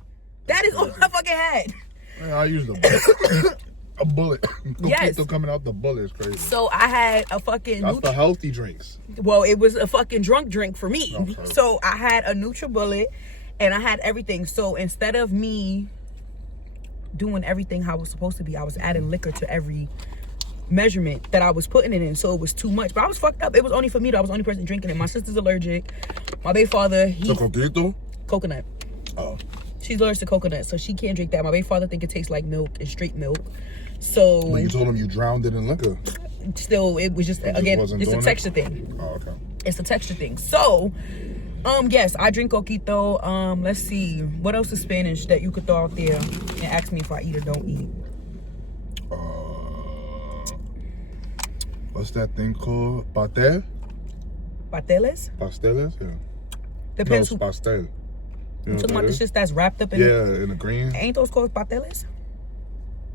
That is all I fucking had. Man, I used a bullet. A bullet. Yes. Coquito coming out the bullet is crazy. So I had a fucking. That's the healthy drinks. Well, it was a fucking drunk drink for me. Okay. So I had a NutriBullet, and I had everything. So instead of me doing everything how it was supposed to be, I was adding liquor to every measurement that I was putting it in, so it was too much. But I was fucked up. It was only for me though. I was the only person drinking it. My sister's allergic. My baby father, So coquito? coconut. Oh. She's allergic to coconut, so she can't drink that. My baby father think it tastes like milk and straight milk. So But you told him you drowned it in liquor. still, it was just again, wasn't it's a doing texture it? thing. Oh, okay. It's a texture thing. So, yes, I drink coquito. Let's see, what else is Spanish that you could throw out there and ask me if I eat or don't eat? What's that thing called? Pastel? Pateles? Pasteles? Yeah. Depends No, who. it's pastel. You know You what talking that about the is? shit that's wrapped up in Yeah, in the green. Ain't those called pateles?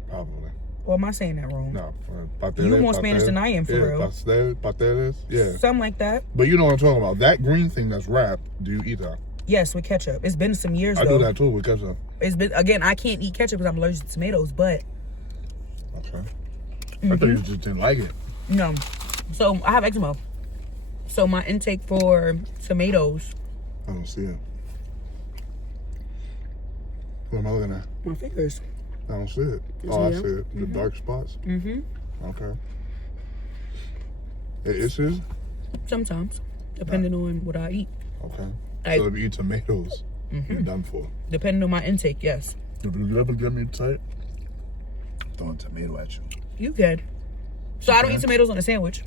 Probably. Or am I saying that wrong? No. Pastel, You more Spanish than I am, for yeah, real. Pastel, pasteles. Yeah. Something like that. But you know what I'm talking about. That green thing that's wrapped, do you eat that? Yes, with ketchup. It's been some years I though. do that too with ketchup. It's been, again, I can't eat ketchup because I'm allergic to tomatoes, but Okay. I thought you just didn't like it. no. So I have eczema. So my intake for tomatoes, I don't see it. What am I looking at? my fingers. I don't see it. Yes, Oh, I you see it. The dark spots. Mm-hmm. Okay. It itches? Sometimes, depending on what I eat. Okay. I- So if you eat tomatoes, you're done for. Depending on my intake, yes. If you ever get me tight, throw a tomato at you. You can. So I don't eat tomatoes on a sandwich.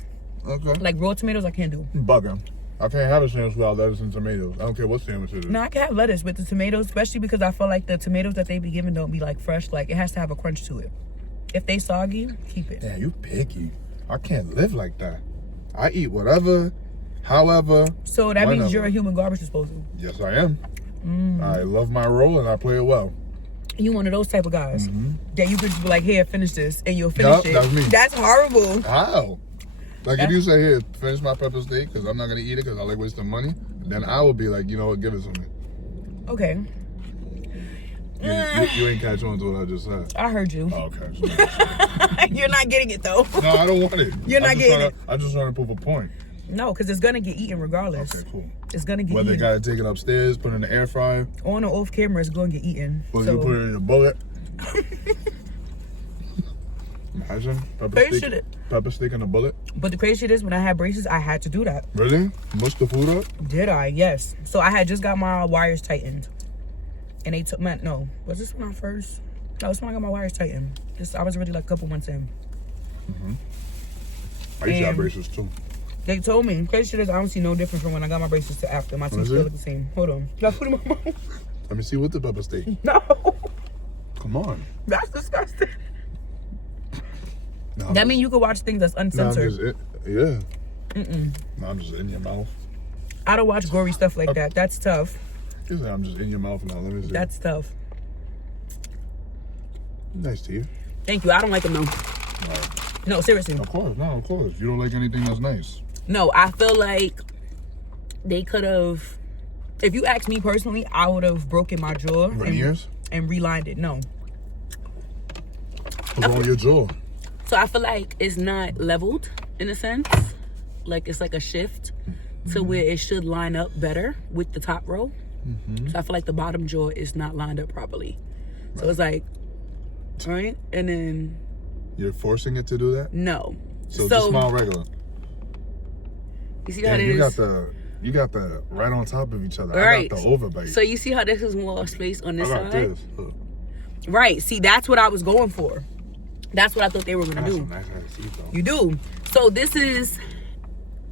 Okay. Like raw tomatoes, I can't do. Bugging. I can't have a sandwich without lettuce and tomatoes. I don't care what sandwich it is. No, I can have lettuce with the tomatoes, especially because I feel like the tomatoes that they be giving don't be like fresh. Like, it has to have a crunch to it. If they soggy, keep it. Damn, you picky. I can't live like that. I eat whatever, however. So that means whenever. you're a human garbage disposal. Yes, I am. I love my role and I play it well. You one of those type of guys that you could just be like, here, finish this, and you'll finish it. That's me. That's horrible. How? Like if you say, here, finish my pepper steak because I'm not going to eat it because I like wasting money, then I would be like, you know what, give it to me. Okay. You ain't catch on to what I just said. I heard you. Oh, okay. You're not getting it though. No, I don't want it. You're not getting it. I just want to prove a point. No, because it's gonna get eaten regardless. Okay, cool. It's gonna get Whether eaten. they gotta take it upstairs, put it in the air fryer. On or off camera, it's gonna get eaten. Or so you put it in a bullet. Imagine pepper steak in a bullet. But the crazy shit is, when I had braces, I had to do that. Really? Mush the food up? Did I? Yes. So I had just got my wires tightened, and they took my Was this when I first? No, this when I got my wires tightened. I was already like a couple months in. I used to have braces too. They told me. Crazy shit is, I don't see no difference from when I got my braces to after. My teeth still look the same. Hold on. Did I put them in my mouth? Let me see with the pepper steak. No. Come on. That's disgusting. No, That means you could watch things that's uncensored. Yeah. No, I'm just in your mouth. I don't watch gory stuff like that. That's tough. You say I'm just in your mouth now. Let me see. That's tough. Nice to you. Thank you. I don't like them though. No, seriously. Of course. No, of course. You don't like anything that's nice. No, I feel like they could have. If you ask me personally, I would have broken my jaw and relined it. No. What's wrong with your jaw? So I feel like it's not leveled in a sense. Like it's like a shift to where it should line up better with the top row. So I feel like the bottom jaw is not lined up properly. So it's like, right? And then... You're forcing it to do that? No. So just smile regular. You see how it is? You got the right on top of each other. Right. I got the overbite. So you see how this is more space on this side? This. Right. See, that's what I was going for. That's what I thought they were going to do. Nice teeth, though. You do. So this is...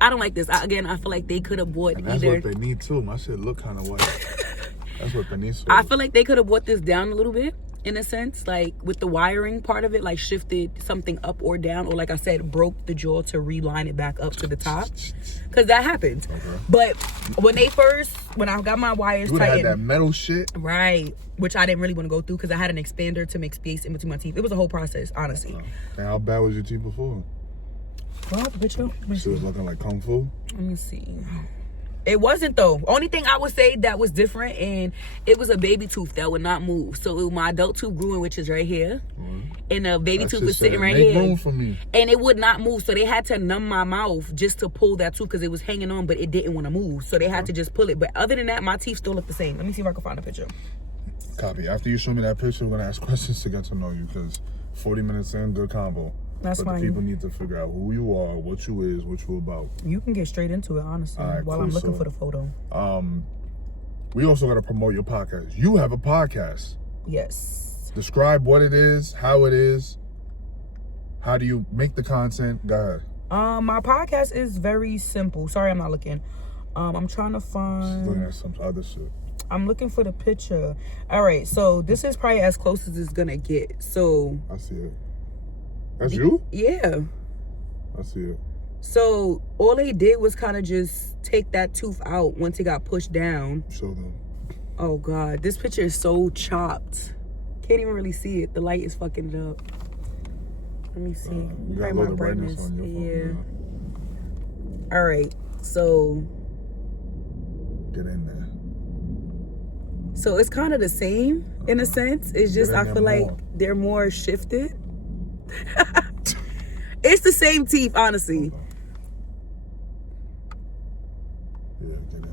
I don't like this. I feel like they could have bought and that's either... what they need, too. My shit look kind of white. That's what they need. I feel like they could have brought this down a little bit, in a sense, like with the wiring part of it, like shifted something up or down, or like I said, broke the jaw to reline it back up to the top, because that happens. Okay. But when I got my wires tightened, had that metal shit, right? Which I didn't really want to go through because I had an expander to make space in between my teeth. It was a whole process, honestly. And how bad was your teeth before? Well, the picture. She was looking like kung fu. Let me see. It wasn't though. Only thing I would say that was different, and it was a baby tooth that would not move. So my adult tooth grew in, which is right here, and the baby tooth was sitting right here. Room for me. And it would not move, so they had to numb my mouth just to pull that tooth because it was hanging on, but it didn't want to move. So they had to just pull it. But other than that, my teeth still look the same. Let me see if I can find a picture. Copy. After you show me that picture, we're gonna ask questions to get to know you because 40 minutes in, good combo. That's fine. The people need to figure out who you are, what you is, what you about. You can get straight into it, honestly, while I'm looking for the photo. We also got to promote your podcast. You have a podcast. Yes. Describe what it is, how it is. How do you make the content? Go ahead. My podcast is very simple. Sorry, I'm not looking. I'm trying to find... Just looking at some other shit. I'm looking for the picture. All right, so this is probably as close as it's gonna get. So... I see it. That's you? Yeah. I see it. So all they did was kind of just take that tooth out once it got pushed down. Show them. Oh God, this picture is so chopped. Can't even really see it. The light is fucking it up. Let me see. You got a little brightness on your phone. Yeah. All right. So. Get in there. So it's kind of the same in a sense. It's just I feel like they're more shifted. It's the same teeth, honestly. Yeah, get in there.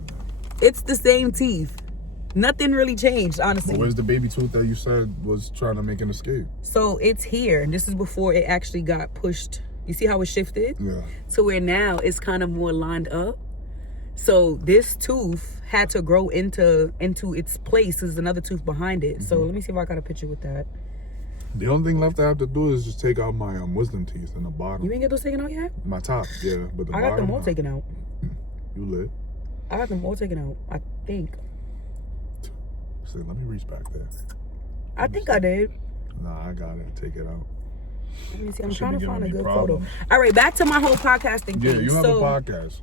It's the same teeth. Nothing really changed, honestly. But where's the baby tooth that you said was trying to make an escape? So it's here. This is before it actually got pushed. You see how it shifted? Yeah. To where now it's kind of more lined up. So this tooth had to grow into its place. There's another tooth behind it. So let me see if I got a picture with that. The only thing left I have to do is just take out my wisdom teeth in the bottom. You ain't get those taken out yet? My top, yeah, but the I bottom. got them all taken out. You lit? I got them all taken out, I think. So let me reach back there. I think I did. Nah, I got it. Take it out. Let me see. I'm trying to find a good photo. All right, back to my whole podcasting thing. Yeah, you have a podcast.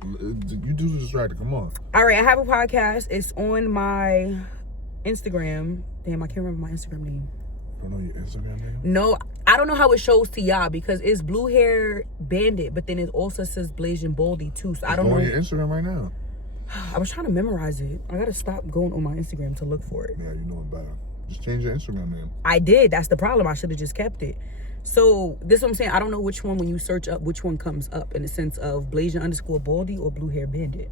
You do distracted. Come on. All right, I have a podcast. It's on my Instagram. Damn, I can't remember my Instagram name. Don't know your Instagram name? No, I don't know how it shows to y'all because it's Blue Hair Bandit, but then it also says Blasian Baldy too. So I don't know. Go on your Instagram right now. I was trying to memorize it. I gotta stop going on my Instagram to look for it. Yeah, you know it better. Just change your Instagram name. I did. That's the problem. I should have just kept it. So this is what I'm saying. I don't know which one, when you search up, which one comes up in the sense of Blasian_Baldy or Blue Hair Bandit.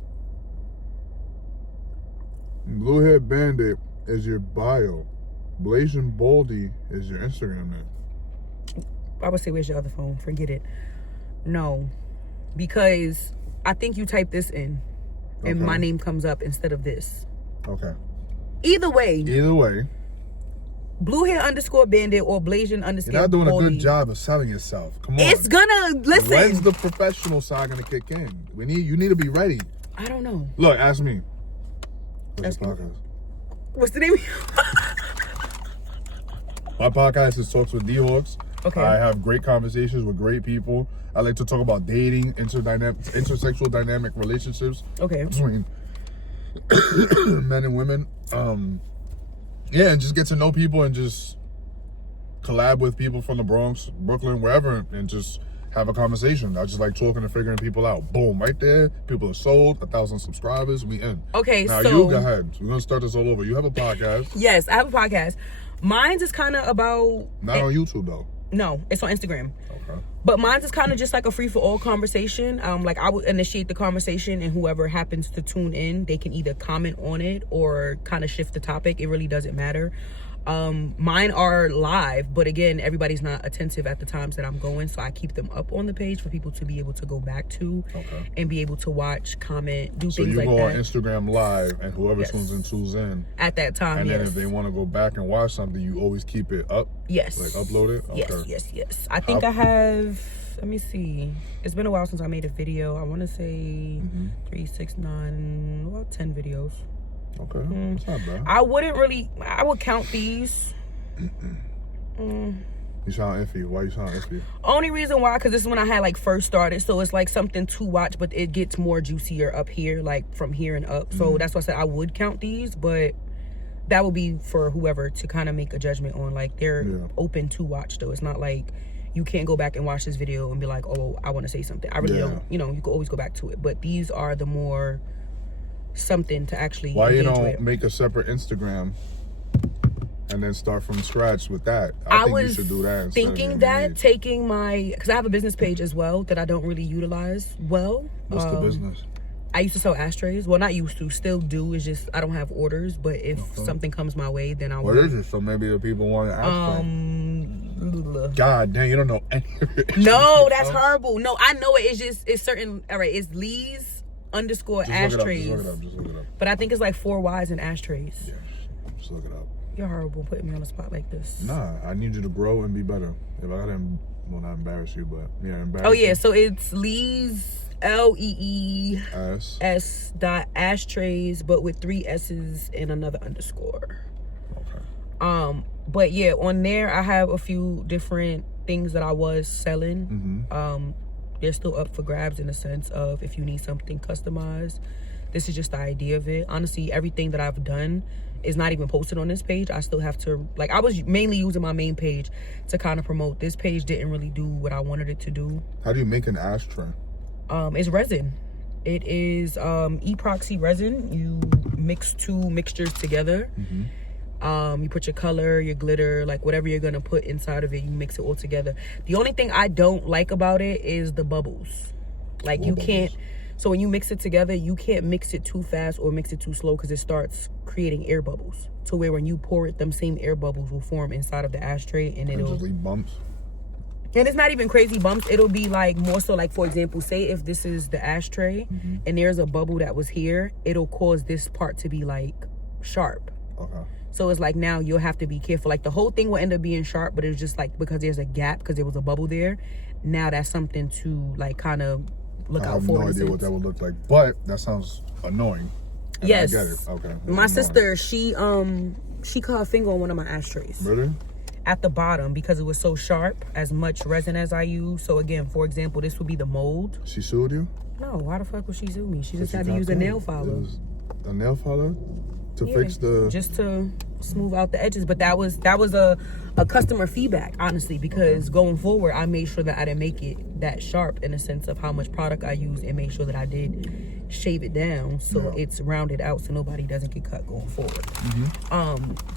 Blue Hair Bandit is your bio. Blasian Baldy is your Instagram name. I would say, where's your other phone? Forget it. No, because I think you type this in and my name comes up instead of this. Okay. Either way. Blue Hair_Bandit or Blasian_Baldy. You're not doing a good job of selling yourself. Come on. It's gonna, listen. When's the professional side gonna kick in? You need to be ready. I don't know. Look, ask me. What's your podcast? What's the name? My podcast is Talks with D-Hawks. Okay. I have great conversations with great people. I like to talk about dating, intersexual dynamic relationships. Okay. Between men and women. Yeah, and just get to know people and just collab with people from the Bronx, Brooklyn, wherever, and just have a conversation. I just like talking and figuring people out. Boom, right there. People are sold. 1,000 subscribers. We in. Okay, now so you go ahead. We're gonna start this all over. You have a podcast. Yes, I have a podcast. Mine's is kind of about. Not on YouTube though. No, it's on Instagram. Okay. But mine's is kind of just like a free-for-all conversation. Like I would initiate the conversation, and whoever happens to tune in, they can either comment on it or kind of shift the topic. It really doesn't matter. Mine are live, but again, everybody's not attentive at the times that I'm going, so I keep them up on the page for people to be able to go back to and be able to watch, comment, do things like that. So you go on Instagram Live, and whoever tunes in at that time. And then if they want to go back and watch something, you always keep it up. Yes. Like upload it. Okay. Yes. I think I have. Let me see. It's been a while since I made a video. I want to say 3, 6, 9, about 10 videos. Okay, that's not bad. I would count these. You sound iffy. Why you sound iffy? Only reason why, because this is when I had like first started, so it's like something to watch, but it gets more juicier up here, like from here and up. So that's why I said I would count these, but that would be for whoever to kind of make a judgment on. Like they're open to watch though. It's not like you can't go back and watch this video and be like, oh, I want to say something. I really don't. You know, you can always go back to it, but these are the more something to actually why you don't with. Make a separate Instagram and then start from scratch with that? I think you should do that. Thinking that taking my, because I have a business page as well that I don't really utilize well. What's the business? I used to sell ashtrays. Well, not used to, still do. It's just I don't have orders, but if something comes my way, then I will. What is it? So maybe the people want to ask God damn, you don't know any of it. No, that's horrible. No, I know it. It's certain. All right, it's Lee's_ashtrays. Just look it up. But I think it's like 4 Y's in ashtrays. Yeah, just look it up. You're horrible putting me on the spot like this. Nah, I need you to grow and be better. If I gotta, well, not embarrass you, but yeah, embarrass. Oh yeah, so it's Lee's LEES.ashtrays, but with 3 S's and another underscore. Okay. But yeah, on there I have a few different things that I was selling. They're still up for grabs in the sense of if you need something customized. This is just the idea of it. Honestly, everything that I've done is not even posted on this page. I still have to, like, I was mainly using my main page to kind of promote. This page didn't really do what I wanted it to do. How do you make an ashtray? It's resin. It is epoxy resin. You mix 2 mixtures together. You put your color, your glitter, like whatever you're gonna put inside of it, you mix it all together. The only thing I don't like about it is the bubbles. Like you can't, so when you mix it together, you can't mix it too fast or mix it too slow because it starts creating air bubbles. To where when you pour it, them same air bubbles will form inside of the ashtray and it'll just leave bumps. And it's not even crazy bumps. It'll be like more so like, for example, say if this is the ashtray and there's a bubble that was here, it'll cause this part to be like sharp. Okay. So it's like now you'll have to be careful. Like the whole thing will end up being sharp, but it's just like because there's a gap, because there was a bubble there. Now that's something to like kind of look out for. I have no idea what that would look like, but that sounds annoying. And yes. I get it. Okay. My sister, she cut her finger on one of my ashtrays. Really? At the bottom because it was so sharp, as much resin as I use. So again, for example, this would be the mold. She sued you? No, why the fuck would she sue me? She just had to use a nail filer. A nail filer? To fix the... Just to smooth out the edges. But that was a customer feedback, honestly, because going forward, I made sure that I didn't make it that sharp in a sense of how much product I use, and make sure that I did shave it down so it's rounded out so nobody doesn't get cut going forward.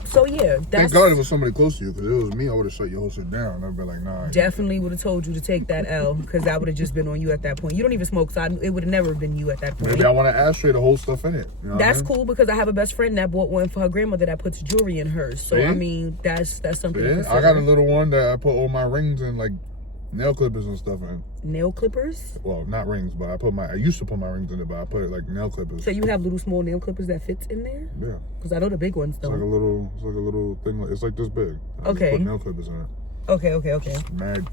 So yeah, that's... Thank God it was somebody close to you, because if it was me, I would have shut your whole shit down. I'd be like, nah. Definitely would have told you to take that L, because that would have just been on you at that point. You don't even smoke, so it would have never been you at that point. Maybe I want an ashtray to hold stuff in it. You know that's what I mean? cool, because I have a best friend that bought one for her grandmother that puts jewelry in hers. So I mean, that's something. To I got a little one that I put all my rings in, like nail clippers and stuff in. Nail clippers? Well, not rings, but I used to put my rings in it, but I put it like nail clippers. So you have little small nail clippers that fits in there? Yeah. Because I know the big ones don't. It's like a little thing. It's like this big. I just put nail clippers in it. Okay. Mad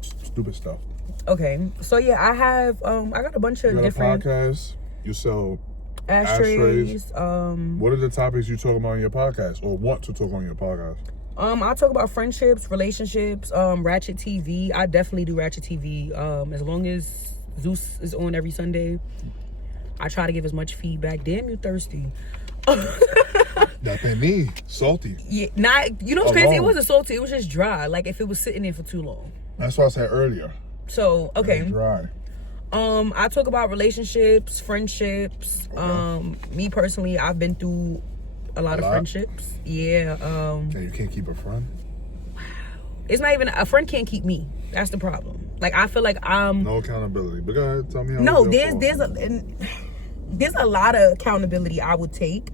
stupid stuff. Okay. So yeah, I got a bunch of different... You got a podcast. You sell ashtrays. What are the topics you talk about on your podcast, or want to talk on your podcast? I talk about friendships, relationships, Ratchet TV. I definitely do Ratchet TV. As long as Zeus is on every Sunday, I try to give as much feedback. Damn, you thirsty. That been me. Salty. Yeah, you know what's crazy? It wasn't salty. It was just dry. Like if it was sitting there for too long. That's what I said earlier. So, okay. Dry. I talk about relationships, friendships. Okay. Me personally, I've been through a lot of friendships. Yeah. And you can't keep a friend? It's not even... A friend can't keep me. That's the problem. Like, I feel like I'm... No accountability. But go ahead, tell me how. No, there's a lot of accountability I would take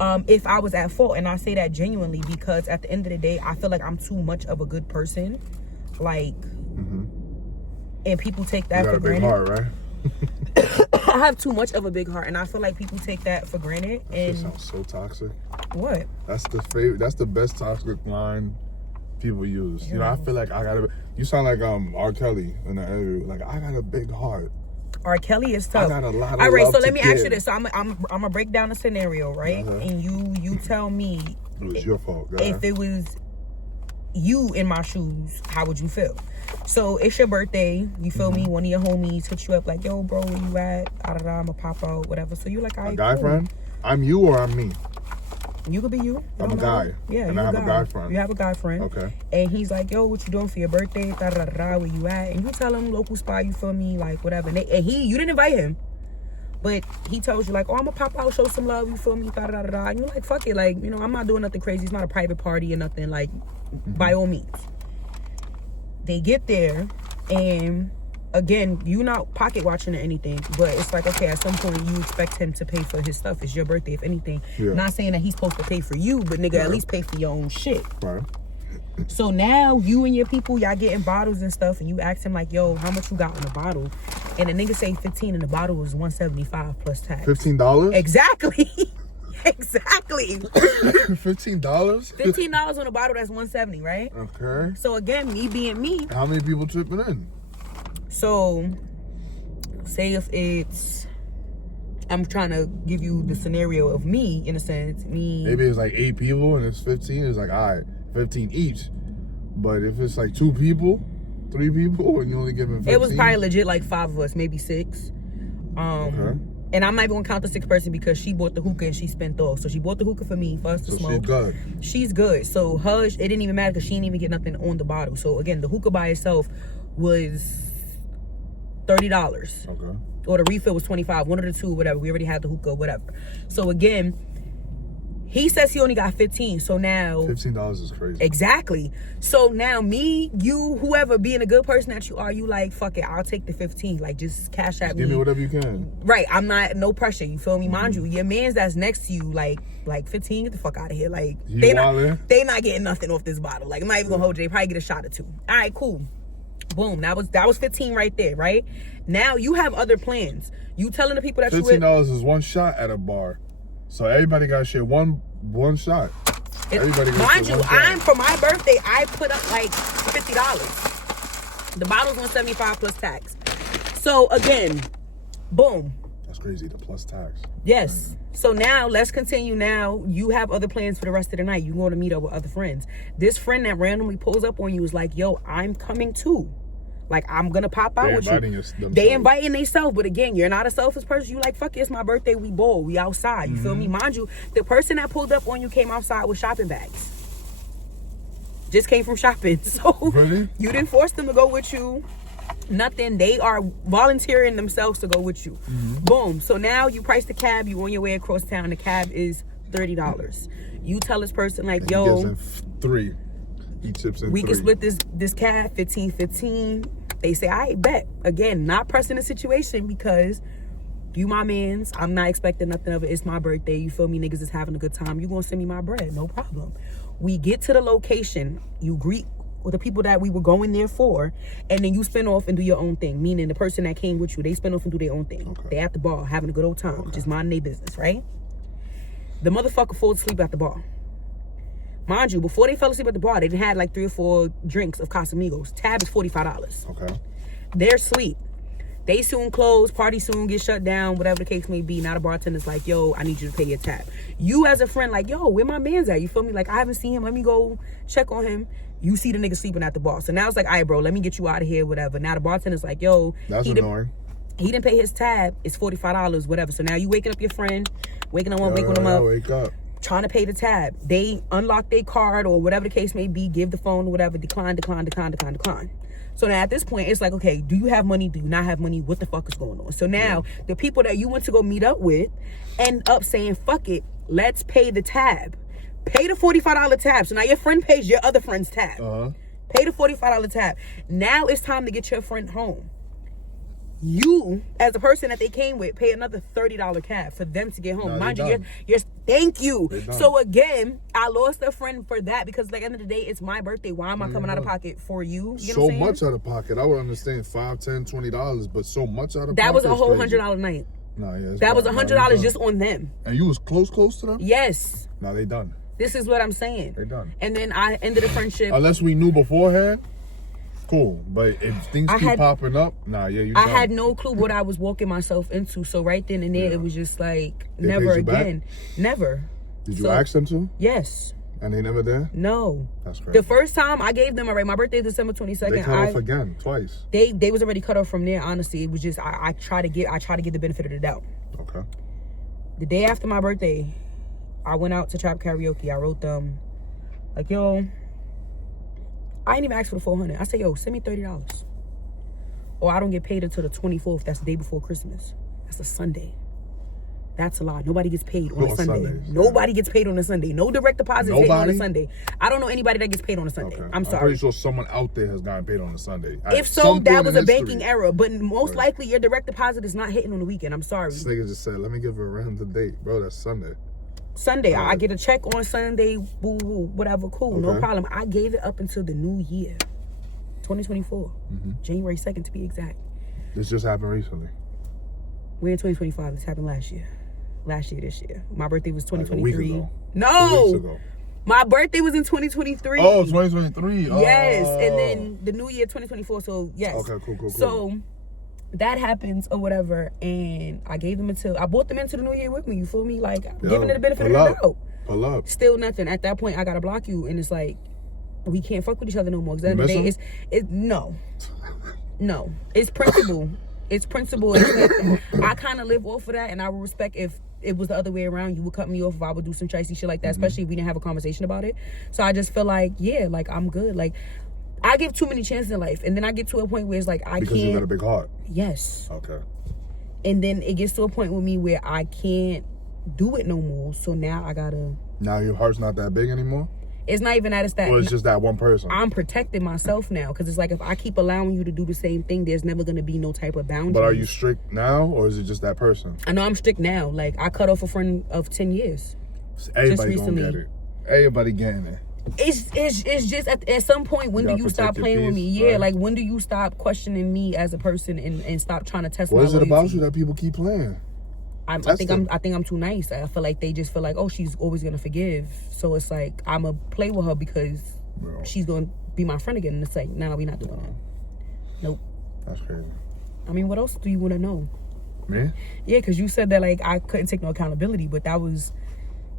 if I was at fault. And I say that genuinely because at the end of the day, I feel like I'm too much of a good person. Like... And people take that for granted. You got a big heart, right? I have too much of a big heart, and I feel like people take that for granted. That sounds so toxic. What? That's the best toxic line people use. You know, I feel like you sound like R. Kelly in the interview. Like, I got a big heart. R. Kelly is tough. I got a lot of All right, love so let me to ask you give. this. So I'm gonna break down the scenario, right? And you tell me. It was your fault, guys. If it was you in my shoes, how would you feel? So it's your birthday, you feel me? One of your homies hits you up like, yo, bro, where you at? I'ma pop out, whatever. So you're like, all right, a guy cool. friend? I'm you or I'm me? You could be you. I'm a guy. Yeah, and I have a guy friend. You have a guy friend. Okay. And he's like, yo, what you doing for your birthday? Where you at? And you tell him local spot, you feel me? Like, whatever. And you didn't invite him. But he tells you like, oh, I'm gonna pop out, show some love, you feel me? And you're like, fuck it. Like, you know, I'm not doing nothing crazy. It's not a private party or nothing. Like, by all means. They get there, and again, you not pocket watching or anything, but it's like, okay, at some point you expect him to pay for his stuff. It's your birthday, if anything. Yeah. Not saying that he's supposed to pay for you, but nigga, at least pay for your own shit. Right. So now you and your people, y'all getting bottles and stuff, and you ask him like, yo, how much you got on the bottle? And the nigga say 15 and the bottle was $175 plus tax. $15? Exactly. Exactly. $15? $15 on a bottle, that's $170, right? Okay. So again, me being me. How many people chipping in? So, say if it's... I'm trying to give you the scenario of me, in a sense. Me. Maybe it's like 8 people and it's 15. It's like, all right, 15 each. But if it's like 2 people, 3 people, and you only giving 15. It was probably legit like 5 of us, maybe 6. Okay. And I'm not even gonna count the 6th person because she bought the hookah and she spent off. So she bought the hookah for me, for us to smoke. She's good. She's good. So her, it didn't even matter because she didn't even get nothing on the bottle. So again, the hookah by itself was $30. Okay. Or the refill was $25. One of the two, whatever. We already had the hookah, whatever. So again, he says he only got 15. So now $15 is crazy. Exactly. So now me, you, whoever, being a good person that you are, you like, fuck it, I'll take the 15. Like, just cash at me. Give me whatever you can. Right. I'm not, no pressure. You feel me? Mind you, your mans that's next to you, like 15, get the fuck out of here. Like, they not getting nothing off this bottle. Like, I'm not even gonna hold you. They probably get a shot or 2. All right, cool. Boom. That was 15 right there, right? Now you have other plans. You telling the people that you with. $15 is one shot at a bar. So everybody got to share one shot. Everybody mind you, for my birthday, I put up like $50. The bottle's $175 plus tax. So again, boom. That's crazy, the plus tax. Yes. So now let's continue. Now you have other plans for the rest of the night. You going to meet up with other friends. This friend that randomly pulls up on you is like, yo, I'm coming too. Like, I'm gonna pop out with you. They inviting themselves, but again, you're not a selfish person. You like, fuck it, it's my birthday, we ball, we outside. You feel me? Mind you, the person that pulled up on you came outside with shopping bags. Just came from shopping. So really? You didn't force them to go with you. Nothing. They are volunteering themselves to go with you. Boom. So now you price the cab. You on your way across town. The cab is $30. You tell this person like, yo, he gives in 3. He chips in 3. We can split this cab 15-15. They say, I bet. Again, not pressing the situation because you my mans. I'm not expecting nothing of it. It's my birthday. You feel me? Niggas is having a good time. You gonna send me my bread. No problem. We get to the location. You greet with the people that we were going there for, and then you spin off and do your own thing. Meaning the person that came with you, they spin off and do their own thing. Okay. They at the bar having a good old time, just minding their business, right? The motherfucker falls asleep at the bar. Mind you, before they fell asleep at the bar, they done had like 3 or 4 drinks of Casamigos. Tab is $45. Okay. They're asleep. They soon close, party soon get shut down, whatever the case may be. Now the bartender's like, yo, I need you to pay your tab. You as a friend, like, yo, where my man's at? You feel me? Like, I haven't seen him. Let me go check on him. You see the nigga sleeping at the bar. So now it's like, all right, bro, let me get you out of here, whatever. Now the bartender's like, yo. That's annoying. He didn't pay his tab. It's $45, whatever. So now you waking up your friend, waking him up, Wake up. trying to pay the tab. They unlock their card or whatever the case may be, give the phone or whatever, decline. So now at this point, it's like, okay, do you have money? Do you not have money? What the fuck is going on? So now the people that you went to go meet up with end up saying, fuck it, let's pay the tab. Pay the $45 tab. So now your friend pays your other friend's tab. Pay the $45 tab. Now it's time to get your friend home. You, as the person that they came with, pay another $30 cab for them to get home. No, mind you, you're thank you. So again, I lost a friend for that because like, at the end of the day, it's my birthday. Why am I coming out of pocket for you? You know so much out of pocket. I would understand $5, $10, $20, but so much out of pocket. That was a whole $100 night. Nah, yeah, that was $100 just on them. And you was close to them? Yes. Nah, they done. This is what I'm saying. They done. And then I ended the friendship. Unless we knew beforehand, cool. But if things keep popping up, nah, yeah, you I had no clue what I was walking myself into. So right then and there, it was just like, never again. Back? Never. Did you ask them to? Yes. And they never did? No. That's crazy. The first time I gave them, all right, my birthday is December 22nd. They cut off again, twice. They was already cut off from there, honestly. It was just, I try to get the benefit of the doubt. Okay. The day after my birthday, I went out to Trap Karaoke. I wrote them, like, yo, I ain't even asked for the $400. I said, yo, send me $30. Or I don't get paid until the 24th. That's the day before Christmas. That's a Sunday. That's a lie. Nobody gets paid on a Sunday. Nobody gets paid on a Sunday. No direct deposit paid on a Sunday. I don't know anybody that gets paid on a Sunday. Okay. I'm sorry. I'm pretty sure someone out there has gotten paid on a Sunday. If so, that was a banking error. But most likely, your direct deposit is not hitting on the weekend. I'm sorry. This nigga just said, let me give her a random date. Bro, that's Sunday. Sunday. I get a check on Sunday. Boo, boo, whatever. Cool. No problem. I gave it up until the new year. 2024. January 2nd to be exact. This just happened recently. We're in 2025. This happened last year. This year. My birthday was 2023. Like no. 2 weeks ago. My birthday was in 2023. Oh, 2023. Yes. And then the new year, 2024. So, yes. Okay, cool. So, that happens or whatever. And I gave them I brought them into the new year with me. You feel me? Like, giving it a benefit of the doubt. Pull up. Still nothing. At that point, I got to block you. And it's like, we can't fuck with each other no more. Because at the end of the day, no. It's principle. It's principle. I kind of live off of that, and I would respect if it was the other way around. You would cut me off if I would do some chicey shit like that, especially if we didn't have a conversation about it. So I just feel like, yeah, like I'm good. Like I give too many chances in life, and then I get to a point where it's like I can't. Because you got a big heart. Yes. Okay. And then it gets to a point with me where I can't do it no more. So now I gotta. Now your heart's not that big anymore? It's not even that. It's that. Well, it's just that one person. I'm protecting myself now because it's like if I keep allowing you to do the same thing, there's never going to be no type of boundary. But are you strict now, or is it just that person? I know I'm strict now. Like I cut off a friend of 10 years. Everybody gonna get it. Everybody getting it. It's just at some point when do you stop playing with me? Yeah, right? Like when do you stop questioning me as a person and stop trying to test my loyalty? What is it about you that people keep playing? I think I'm too nice. I feel like they just feel like, oh, she's always gonna forgive. So it's like I'ma play with her because she's gonna be my friend again. And it's like, nah, we not doing that. Nope. That's crazy. I mean, what else do you want to know? Me? Yeah, because you said that like I couldn't take no accountability, but that was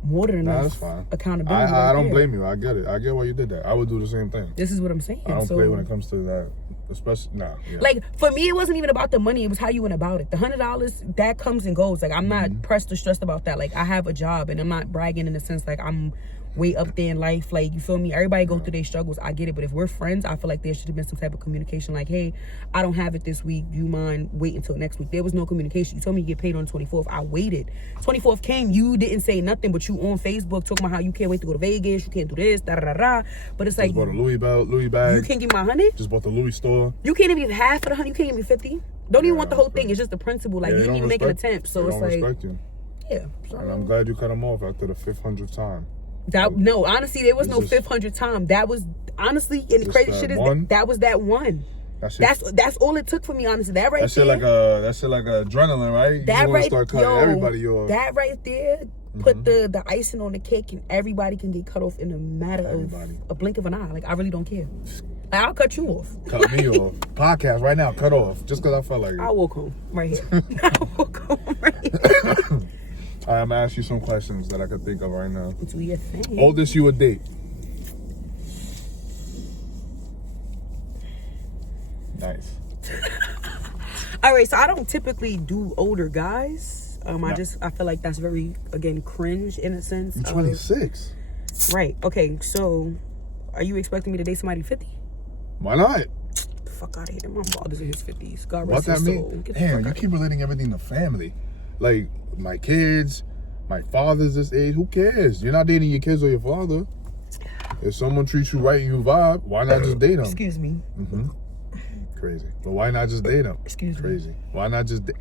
more than enough. That's fine. Accountability. I don't blame you. I get it. I get why you did that. I would do the same thing. This is what I'm saying. I don't play when it comes to that. Especially yeah. Like for me, it wasn't even about the money. It was how you went about it. The $100 that comes and goes. Like I'm not pressed or stressed about that. Like I have a job and I'm not bragging in the sense like I'm way up there in life. Like, you feel me? Everybody go through their struggles. I get it. But if we're friends, I feel like there should have been some type of communication. Like, hey, I don't have it this week. Do you mind waiting until next week? There was no communication. You told me you get paid on the 24th. I waited. 24th came. You didn't say nothing, but you on Facebook talking about how you can't wait to go to Vegas. You can't do this, da da da da. But it's like, just bought a Louis bag. You can't give me my 100. Just bought the Louis store. You can't even give half of the 100. You can't give me 50. Don't even want the whole thing. It's just the principle. Like, you didn't even make an attempt. So it's like, respect you. Yeah. So. And I'm glad you cut him off after the 500th time. No, honestly, there was no 500th time. That was honestly, and the crazy shit is that was that one. That's all it took for me, honestly. That shit like a adrenaline, right? That you right, start cutting everybody off. That right there put the icing on the cake, and everybody can get cut off in a matter of a blink of an eye. Like, I really don't care. I'll cut you off. Cut me off. Podcast right now, cut off. Just because I felt like it. I'll walk home right here. I'll walk home right here. All right, I'm going to ask you some questions that I could think of right now. Do your thing. Oldest you would date? Nice. All right, so I don't typically do older guys. I feel like that's very, again, cringe in a sense. You're 26. Right. Okay, so are you expecting me to date somebody 50? Why not? Fuck out of here. My father's in his 50s. God What rest that his mean? soul. Damn, you keep relating everything to family. Like, my kids, my father's this age. Who cares? You're not dating your kids or your father. If someone treats you right and you vibe, why not just date them? Excuse me. Mm-hmm. Crazy. But why not just date them? Excuse me. Crazy. Why not just date?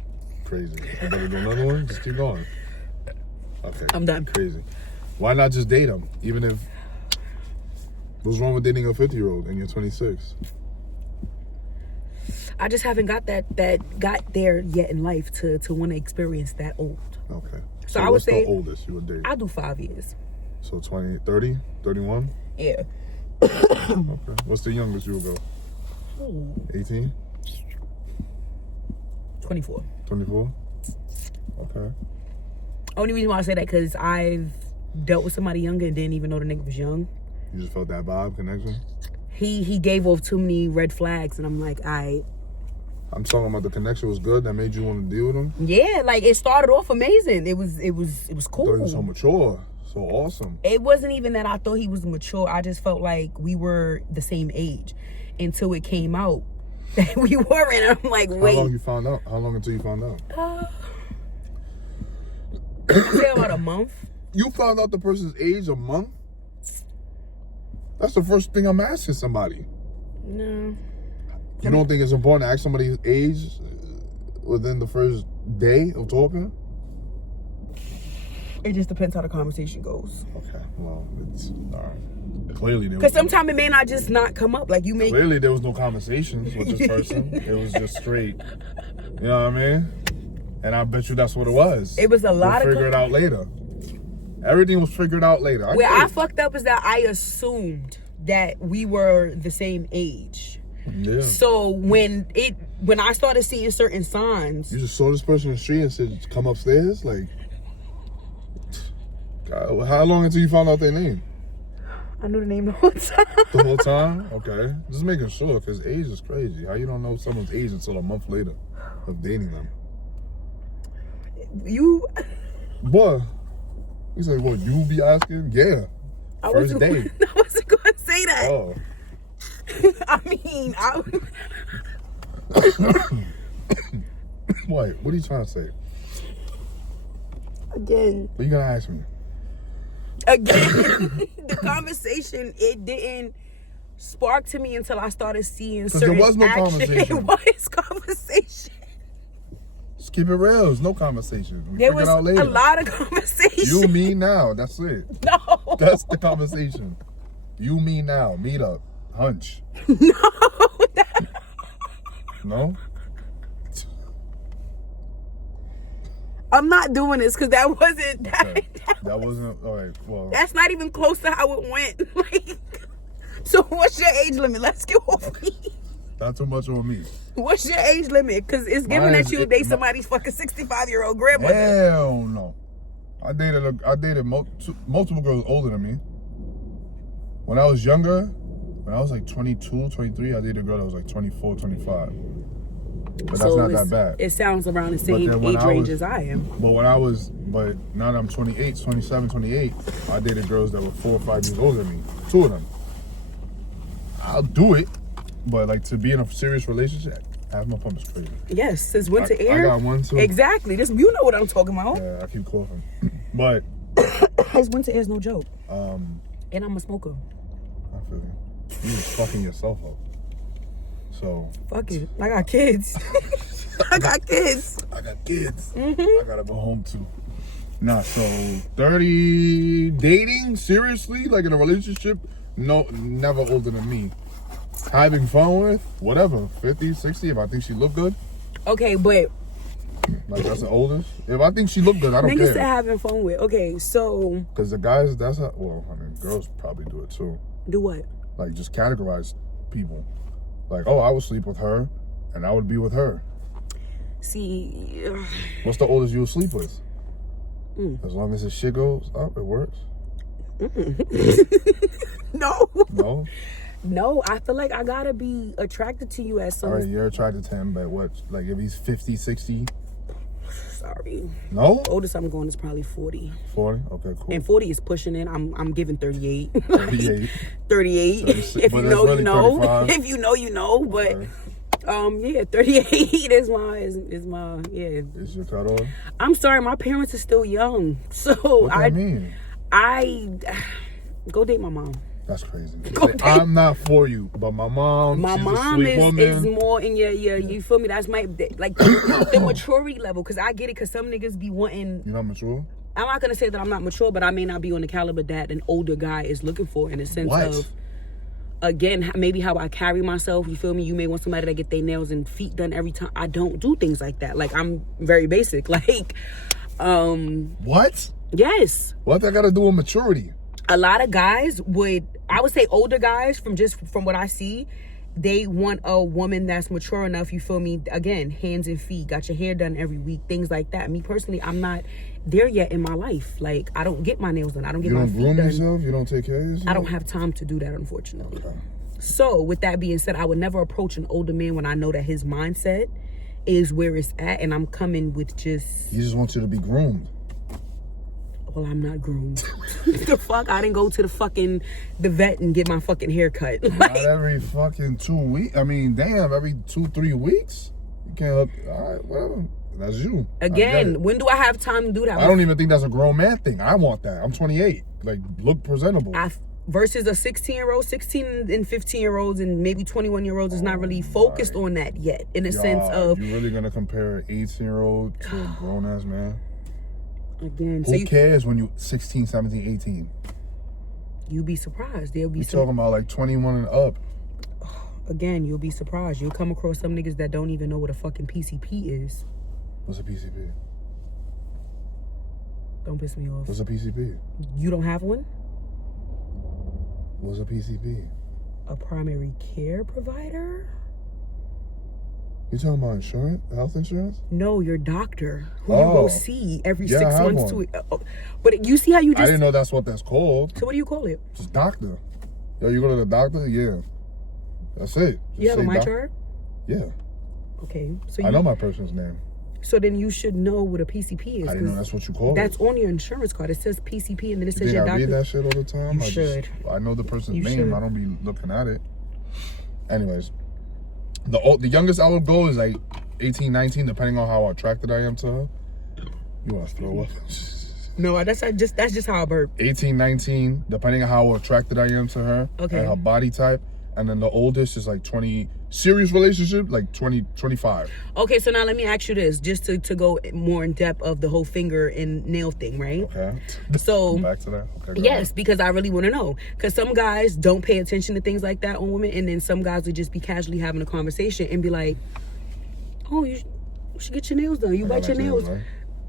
Crazy. I better do another one? Just keep going. Okay. I'm done. Crazy. Why not just date them? Even if... What's wrong with dating a 50-year-old and you're 26? I just haven't got got there yet in life to want to experience that old. Okay. So I would say the oldest you would date? I'll do 5 years. So 20, 30, 31? Yeah. Okay. What's the youngest you would go? 18? 24. 24? Okay. Only reason why I say that because I've dealt with somebody younger and didn't even know the nigga was young. You just felt that vibe connection? He gave off too many red flags, and I'm like, I'm talking about the connection was good that made you want to deal with him? Yeah, like, it started off amazing. It was cool. I thought he was so mature, so awesome. It wasn't even that I thought he was mature. I just felt like we were the same age until it came out that we weren't. I'm like, wait. How long you found out? How long until you found out? I'd say about a month. You found out the person's age a month? That's the first thing I'm asking somebody. No. You don't think it's important to ask somebody's age within the first day of talking? It just depends how the conversation goes. Okay, well, it's all right. Clearly, because sometimes it may not just not come up. Like, you may. Clearly, there was no conversations with this person. It was just straight. You know what I mean? And I bet you that's what it was. It was a lot of. Figure it out later. Everything was figured out later. Where I fucked up is that I assumed that we were the same age. Yeah. So when I started seeing certain signs, you just saw this person in the street and said, "Come upstairs." Like, God, how long until you found out their name? I knew the name the whole time. The whole time? Okay, just making sure, because age is crazy. How you don't know someone's age until a month later of dating them? Boy. He said, "Well, you be asking?" Yeah. First day. I wasn't going to say that. Oh. I mean, What are you trying to say? Again. What are you going to ask me? Again, the conversation, it didn't spark to me until I started seeing certain there was no action. conversation. It was conversation. Just keep it real. There's no conversation. There was a lot of conversation. You, me, now. That's it. No. That's the conversation. You, me, now. Meet up. Hunch. No. No? I'm not doing this because that wasn't... That wasn't... All right, well... That's not even close to how it went. Like, so what's your age limit? Let's get off me. Not too much on me. What's your age limit? Because it's given that you date somebody's fucking 65-year-old grandmother. Hell no. I dated multiple girls older than me. When I was younger, when I was like 22, 23, I dated a girl that was like 24, 25. But that's not that bad. It sounds around the same age range as I am. But when I was But now that I'm 28, 27, 28, I dated girls that were 4 or 5 years older than me. 2 of them. I'll do it, but like to be in a serious relationship, asthma pump is crazy. Yes, since winter air. I got one too. Exactly. This, you know what I'm talking about. Yeah, I keep coughing. But his winter air is no joke. And I'm a smoker. I feel you. You was fucking yourself up. So fuck it. I got kids. I got kids. I gotta go home too. Nah, so 30 dating, seriously, like in a relationship, no, never older than me. Having fun with, whatever, 50, 60, if I think she look good. Okay, but like that's the oldest. If I think she look good, I don't care. Niggas said having fun with. Okay, so because the guys, that's how, well, I mean, girls probably do it too. Do what? Like just categorize people. Like, oh, I would sleep with her, and I would be with her. See, what's the oldest you'll sleep with? As long as the shit goes up, it works. No. No, I feel like I gotta be attracted to you as some. All right, you're attracted to him, but what? Like if he's 50, 60? Sorry. No? Oldest I'm going is probably 40. 40? Okay, cool. And 40 is pushing in. I'm giving 38. 38. 38. If you know, really you know. 35. If you know, you know. But okay. Yeah, 38 is my yeah. Is your cutoff? I'm sorry, my parents are still young. So what does that mean? I go date my mom. That's crazy. I'm not for you, but my mom. My she's mom a sweet is more in your you feel me? That's my like the maturity level. Cause I get it. Cause some niggas be wanting. You're not mature. I'm not gonna say that I'm not mature, but I may not be on the caliber that an older guy is looking for in the sense of. Again, maybe how I carry myself, you feel me? You may want somebody that get their nails and feet done every time. I don't do things like that. Like, I'm very basic. Like, What? Yes. What that got to do with maturity? A lot of guys I would say older guys, from what I see, they want a woman that's mature enough, you feel me? Again, hands and feet, got your hair done every week, things like that. Me personally, I'm not there yet in my life. Like, I don't get my nails done. I don't get my feet done. You don't groom yourself? You don't take care of yourself? I don't have time to do that, unfortunately. Okay. So, with that being said, I would never approach an older man when I know that his mindset is where it's at, and I'm coming with just... He just wants you to be groomed. Well, I'm not groomed. The fuck? I didn't go to the vet and get my fucking hair cut. Like, not every fucking 2 weeks. I mean, damn, every 2-3 weeks? You can't look... All right, whatever. That's you. Again, when do I have time to do that? I don't even think that's a grown man thing. I want that. I'm 28. Like, look presentable. Versus a 16-year-old, 16 and 15-year-olds and maybe 21-year-olds is not really focused on that yet. In a sense of... You really going to compare an 18-year-old to a grown-ass man? Again, who cares when you 16, 17, 18? You'll be surprised. They'll be talking about like 21 and up. Again, you'll be surprised. You'll come across some niggas that don't even know what a fucking PCP is. What's a PCP? Don't piss me off. What's a PCP? You don't have one? What's a PCP? A primary care provider? You talking about insurance? Health insurance? No, your doctor who you go see every 6 months to. But you see how you just... I didn't know that's what that's called. So what do you call it? Just doctor. Yo, you go to the doctor? Yeah. That's it. You have a my chart? Yeah. Okay. So I know my person's name. So then you should know what a PCP is. I didn't know that's what you call it. That's on your insurance card. It says PCP and then it says your doctor. I read that shit all the time? You should. I know the person's name. I don't be looking at it. Anyways. The youngest I would go is like 18, 19, depending on how attracted I am to her. You want to throw up? No, that's just how I burp. 18, 19, depending on how attracted I am to her. Okay. And her body type. And then the oldest is like 20, serious relationship, like 20, 25. Okay, so now let me ask you this, just to go more in depth of the whole finger and nail thing, right? Okay. So back to that. Okay, yes, because I really want to know. Because some guys don't pay attention to things like that on women, and then some guys would just be casually having a conversation and be like, oh, you should get your nails done. You bite your nails. Right?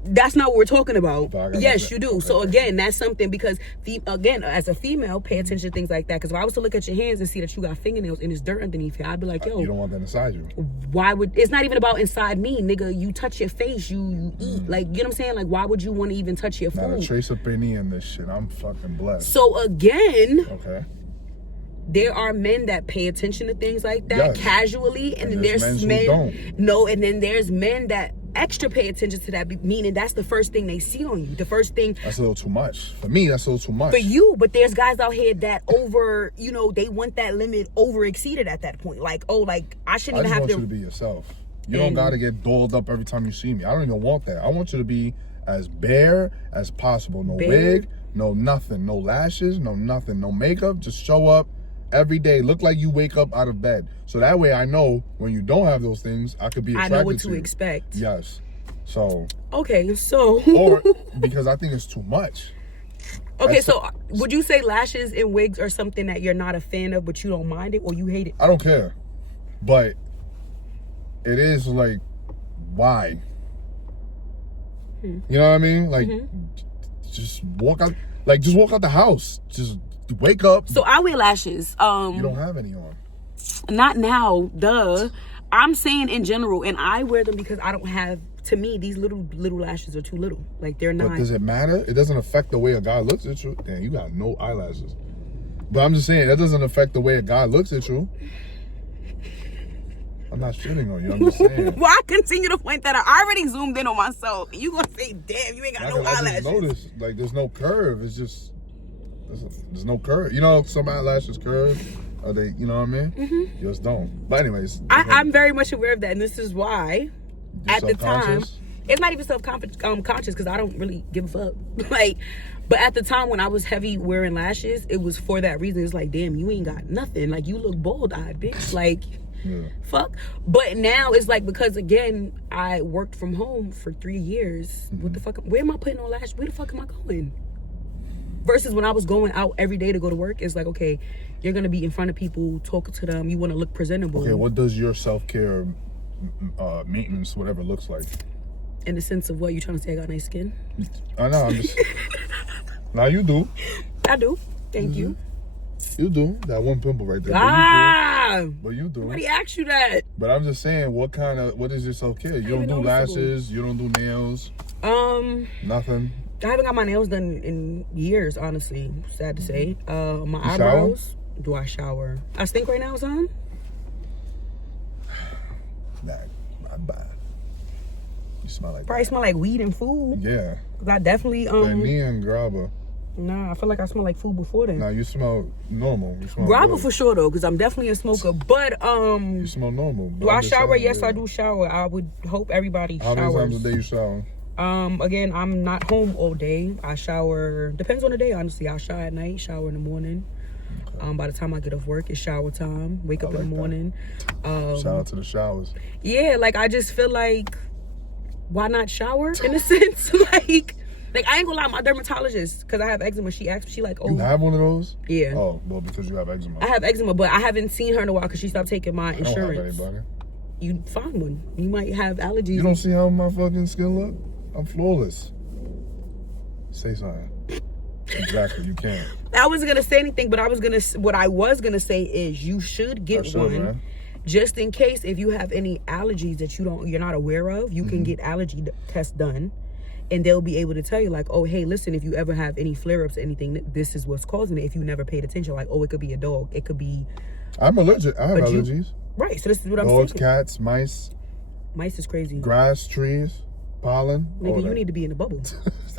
That's not what we're talking about. Yes, you do. Okay. So again, that's something because again, as a female, pay attention to things like that. Because if I was to look at your hands and see that you got fingernails and it's dirt underneath here, I'd be like, yo, you don't want that inside you. Why would? It's not even about inside me, nigga. You touch your face, you eat. Like, you know what I'm saying? Like, why would you want to even touch your food? Not a trace of penny in this shit. I'm fucking blessed. So again, okay. There are men that pay attention to things like that casually, and then there's men. Who don't. No, and then there's men that extra pay attention to that, meaning that's the first thing they see on you. The first thing. That's a little too much. For me, that's a little too much. For you, but there's guys out here that over, you know, they want that limit over exceeded at that point. Like, oh, like, I shouldn't even have to. I just want you to be yourself. You don't got to get dolled up every time you see me. I don't even want that. I want you to be as bare as possible. No wig, no nothing. No lashes, no nothing. No makeup. Just show up every day. Look like you wake up out of bed. So that way I know when you don't have those things, I could be attracted to you. I know what to expect. Yes. So. Okay, so. Or because I think it's too much. Okay, so would you say lashes and wigs are something that you're not a fan of, but you don't mind it or you hate it? I don't care. But it is like, why? You know what I mean? Like, just walk out. Like, just walk out the house. Just wake up. So I wear lashes. You don't have any on. Not now, duh. I'm saying in general, and I wear them because I don't have. To me, these little lashes are too little. Like, they're not. But does it matter? It doesn't affect the way a guy looks at you. Damn, you got no eyelashes. But I'm just saying, that doesn't affect the way a guy looks at you. I'm not shitting on you. I'm just saying. Well, I continue to point that out. I already zoomed in on myself. You gonna say, damn, you ain't got no eyelashes. I just noticed, like, there's no curve. It's just, there's no curve. You know, some eyelashes curve. Are they, you know what I mean? Yours don't. But anyways. I'm very much aware of that. And this is why. At the time, it's not even self-conscious because I don't really give a fuck. Like, but at the time when I was heavy wearing lashes, it was for that reason. It's like, damn, you ain't got nothing. Like, you look bald-eyed, bitch. Like, fuck. But now it's like, because again, I worked from home for 3 years. What the fuck? Where am I putting on lashes? Where the fuck am I going? Versus when I was going out every day to go to work, it's like, okay, you're gonna be in front of people, talking to them. You want to look presentable. Okay, what does your self-care maintenance, whatever, looks like? In the sense of what you trying to say? I got nice skin. I know. I'm just. Now you do. I do. Thank you. You do. That one pimple right there. But you do. Nobody asked you that. But I'm just saying, what is your self-care? You don't do lashes. You don't do nails. Nothing. I haven't got my nails done in years, honestly. Sad to say. My eyebrows. Shower? Do I shower? I stink right now, son. Not bad. You smell like probably smell like weed and food. Yeah. Cause I definitely me and grabber. Nah, I feel like I smell like food before then. Nah, you smell normal. You smell grabber good. for sure though, cause I'm definitely a smoker. But you smell normal. Do I shower? Yes, I do shower. I would hope everybody showers. How many times a day you shower? Again, I'm not home all day. I shower. Depends on the day, honestly. I shower at night. Shower in the morning. By the time I get off work, it's shower time. Wake up in the morning. Shout out to the showers. Yeah, like I just feel like, why not shower in a sense? like I ain't gonna lie, my dermatologist, because I have eczema, she asked me, she like, oh. You have one of those? Yeah. Oh, well, because you have eczema. I have eczema, but I haven't seen her in a while because she stopped taking my insurance. I don't have anybody. You find one. You might have allergies. You don't see how my fucking skin look? I'm flawless. Say something. Exactly, you can't. I wasn't gonna say anything, but what I was gonna say is you should get one, man. Just in case if you have any allergies that you're not aware of, you can get allergy tests done, and they'll be able to tell you like, oh, hey, listen, if you ever have any flare-ups or anything, this is what's causing it. If you never paid attention, like, oh, it could be a dog, it could be. I'm allergic. I have allergies. Right. So this is what I'm saying. Dogs, cats, mice. Mice is crazy. Grass, trees. Pollen. Nigga, you need to be in a bubble.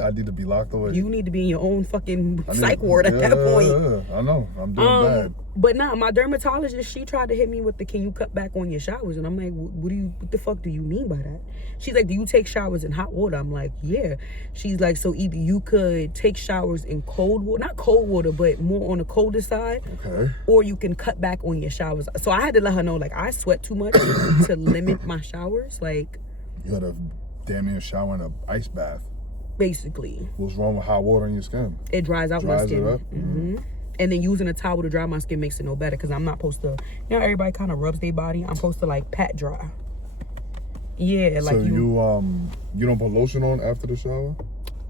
I need to be locked away. You need to be in your own fucking psych ward at that point. I know. I'm doing bad. But nah, my dermatologist, she tried to hit me with the, can you cut back on your showers? And I'm like, what the fuck do you mean by that? She's like, do you take showers in hot water? I'm like, yeah. She's like, so either you could take showers in cold water, not cold water, but more on the colder side. Okay. Or you can cut back on your showers. So I had to let her know, like, I sweat too much to limit my showers. Like, you gotta damn near shower in an ice bath. Basically. What's wrong with hot water in your skin? It dries out my skin. It up? And then using a towel to dry my skin makes it no better because I'm not supposed to, you know, everybody kind of rubs their body. I'm supposed to like pat dry. Yeah, like so you don't put lotion on after the shower?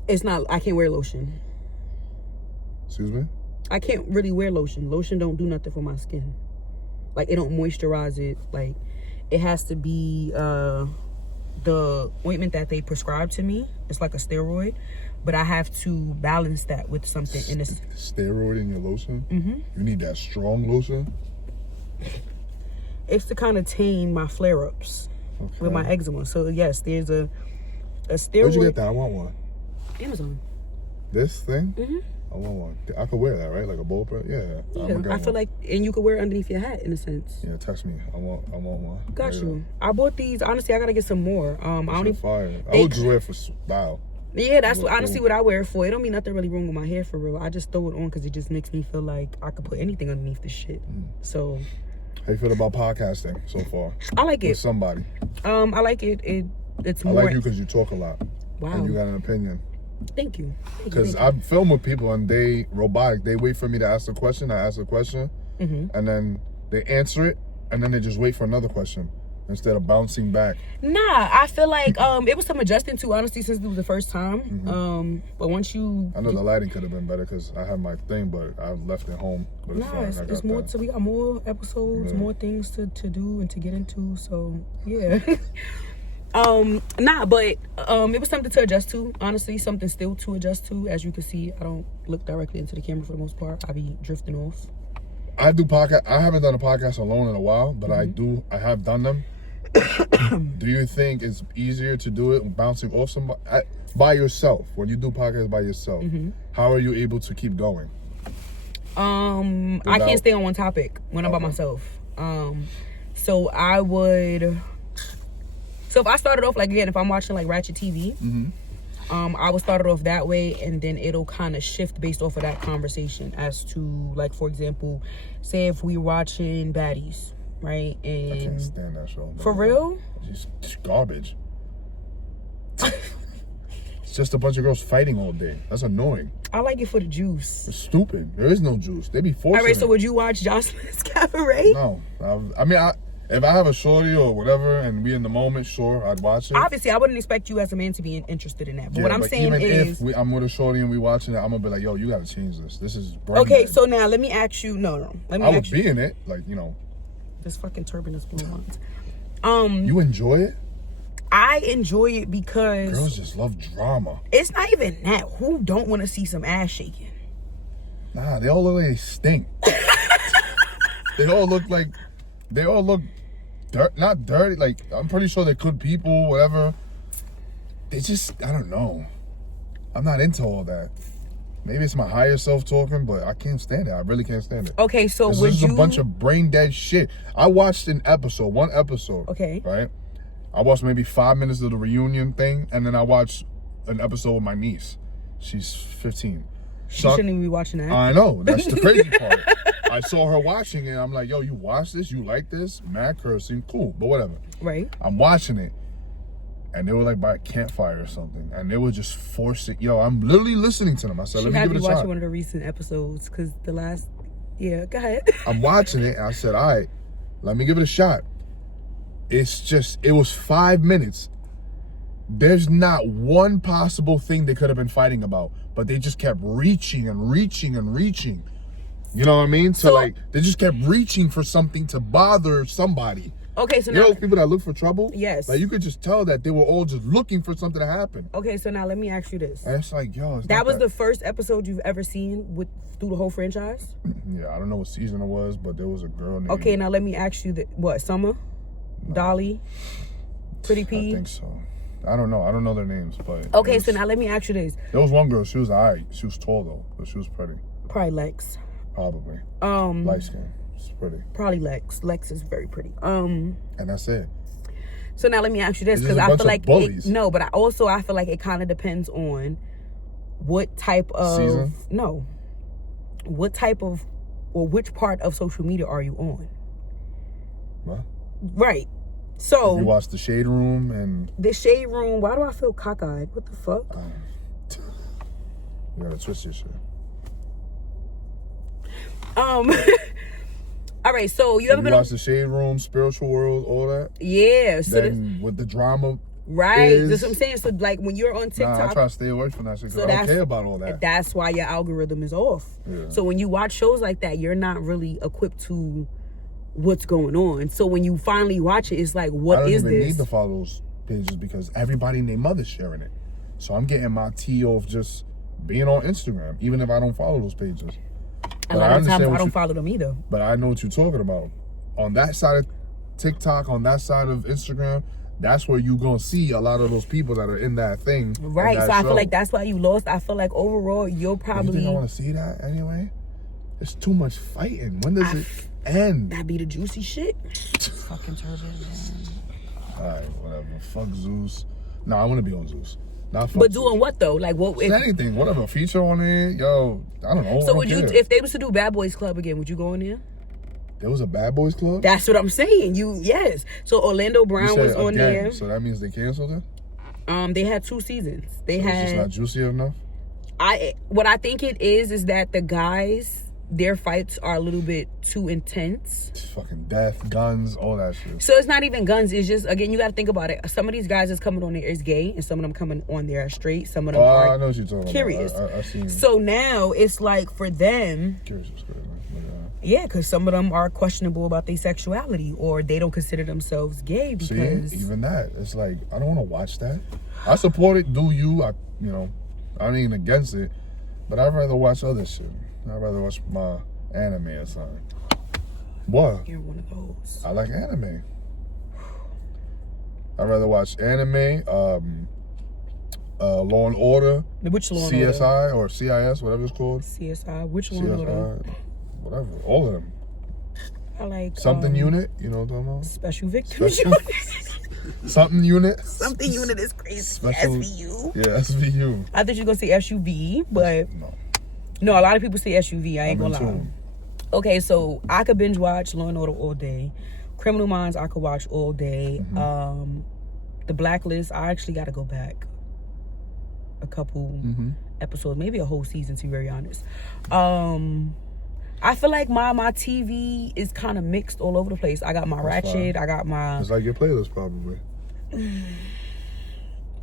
It's not, I can't wear lotion. Excuse me? I can't really wear lotion. Lotion don't do nothing for my skin. Like, it don't moisturize it. Like, it has to be the ointment that they prescribe to me. It's like a steroid, but I have to balance that with something in this. Steroid in your lotion? You need that strong lotion? It's to kind of tame my flare-ups. with my eczema. So yes, there's a steroid. Where'd you get that? I want one. Amazon. This thing? Mm-hmm. I want one. I could wear that, right? Like a bulletproof? Yeah. I feel like, and you could wear it underneath your hat in a sense. Yeah, text me. I want one. Got you. I bought these. Honestly, I gotta get some more. I don't even. Fire. I would just wear it for style. Yeah, that's honestly what I wear it for. It don't mean nothing really wrong with my hair for real. I just throw it on because it just makes me feel like I could put anything underneath this shit. So. How you feel about podcasting so far? I like it. With somebody. I like it. It's more. I like you because you talk a lot. Wow. And you got an opinion. Thank you. Because I film with people and they robotic. They wait for me to ask a question. I ask a question, and then they answer it, and then they just wait for another question instead of bouncing back. Nah, I feel like it was some adjusting to, honestly, since it was the first time. But once you, I know the lighting could have been better because I had my thing, but I left it home. But it's fine. It's more. So we got more episodes, more things to do and to get into. So yeah. But it was something to adjust to, honestly, something still to adjust to. As you can see, I don't look directly into the camera for the most part. I be drifting off. I do podcast. I haven't done a podcast alone in a while, but I have done them. Do you think it's easier to do it bouncing off somebody by yourself? When you do podcasts by yourself, how are you able to keep going? I can't stay on one topic when I'm by myself. So I would. So if I started off, like, again, if I'm watching like Ratchet TV, I would start it off that way, and then it'll kind of shift based off of that conversation as to, like, for example, say if we're watching Baddies, right? And I can't stand that show. For real? It's just garbage. It's just a bunch of girls fighting all day. That's annoying. I like it for the juice. It's stupid. There is no juice. They be forcing. All right, so it. would you watch Jocelyn's Cabaret? No. I mean, if I have a shorty or whatever and we in the moment, sure, I'd watch it. Obviously, I wouldn't expect you as a man to be interested in that. But what I'm saying even is, if I'm with a shorty and we watching it, I'm gonna be like, yo, you gotta change this. This is brain okay. dead. So now let me ask you. No. Let me. I would be in it, like, you know. This fucking turban is blue ones. You enjoy it? I enjoy it because girls just love drama. It's not even that. Who don't want to see some ass shaking? Nah, they all look like they stink. They all look not dirty. Like, I'm pretty sure they're good people, whatever. They just, I don't know. I'm not into all that. Maybe it's my higher self talking, but I can't stand it. I really can't stand it. Okay, so this is a bunch of brain dead shit. I watched one episode. Okay. Right? I watched maybe 5 minutes of the reunion thing, and then I watched an episode with my niece. She's 15. She shouldn't even be watching that. I know. That's the crazy part. I saw her watching it. I'm like, yo, you watch this? You like this? Mad cursing. Cool, but whatever. Right. I'm watching it. And they were like by a campfire or something. And they were just forcing. Yo, I'm literally listening to them. I said, let me give it a shot. watching one of the recent episodes because the last. Yeah, go ahead. I'm watching it. And I said, all right, let me give it a shot. It was 5 minutes. There's not one possible thing they could have been fighting about, but they just kept reaching and reaching and reaching. You know what I mean? So they just kept reaching for something to bother somebody. Okay, so you know those people that look for trouble? Yes. Like, you could just tell that they were all just looking for something to happen. Okay, so now let me ask you this. And it's like, yo, that was the first episode you've ever seen through the whole franchise? Yeah, I don't know what season it was, but there was a girl named... Okay, now let me ask you what, Summer? No. Dolly? Pretty P? I think so. I don't know. I don't know their names, but... Okay, so now let me ask you this. There was one girl, she was alright. She was tall, though, but she was pretty. Probably Lex. Probably. Light skin. She's pretty. Probably Lex. Lex is very pretty. And that's it. So now let me ask you this, because I feel like... but I feel like it kind of depends on what type of... Season? No. What type of... or which part of social media are you on? What? Right. So... You watched The Shade Room and... The Shade Room, why do I feel cockeyed? What the fuck? You gotta twist your shit. All right, so you ever been watched The Shade Room, Spiritual World, all that? Yeah. So then with the drama... Right. That's what I'm saying. So, like, when you're on TikTok... Nah, I try to stay away from that shit because I don't care about all that. That's why your algorithm is off. Yeah. So when you watch shows like that, you're not really equipped to what's going on. So when you finally watch it, it's like, what is this? I don't even need to follow those pages because everybody and their mother's sharing it. So I'm getting my tea off just being on Instagram, even if I don't follow those pages. A lot of times I don't follow them either. But I know what you're talking about. On that side of TikTok, on that side of Instagram, that's where you gonna see a lot of those people that are in that thing. Right. So I feel like that's why you lost. I feel like overall you'll probably. You think I want to see that anyway? It's too much fighting. When does it end? That be the juicy shit. Fucking turban, man. Alright, whatever. Fuck Zeus. No, I want to be on Zeus. Not fuck But Zeus. doing what though? Like what? If, anything, whatever. Feature on it, yo. I don't know. so would you, if they was to do Bad Boys Club again, would you go in there? There was a Bad Boys Club? That's what I'm saying. Yes. So Orlando Brown was on there. So that means they canceled it? They had 2 seasons. They so had. It's just not juicy enough? What I think it is that the guys, their fights are a little bit too intense. It's fucking death, guns, all that shit. So it's not even guns. It's just, again, you got to think about it. Some of these guys that's coming on there is gay, and some of them coming on there are straight. Some of them are I know what you're talking curious. about. I seen. So now it's like for them. Curious is good, man. Yeah, because some of them are questionable about their sexuality, or they don't consider themselves gay because. See, even that, it's like I don't want to watch that. I support it. Do you? I ain't against it, but I'd rather watch other shit. I'd rather watch my anime or something. What? You're one of those. I like anime. I'd rather watch anime, Law and Order, Which Law and CSI or CIS, whatever it's called. CSI. Which Law and Order? CSI, whatever, all of them. I like Something unit, you know what I'm talking about? Special Victims Special- Unit. Something unit. Something unit is crazy. Special- SVU. Yeah, SVU. I thought you were gonna say SUV, but No. no, a lot of people say SUV. I ain't I'm gonna in lie. tune. Okay, so I could binge watch Law and Order all day. Criminal Minds I could watch all day. Mm-hmm. The Blacklist, I actually got to go back a couple episodes, maybe a whole season, to be very honest. I feel like my TV is kind of mixed all over the place. I got my Ratchet. fine. I got my. It's like your playlist, probably.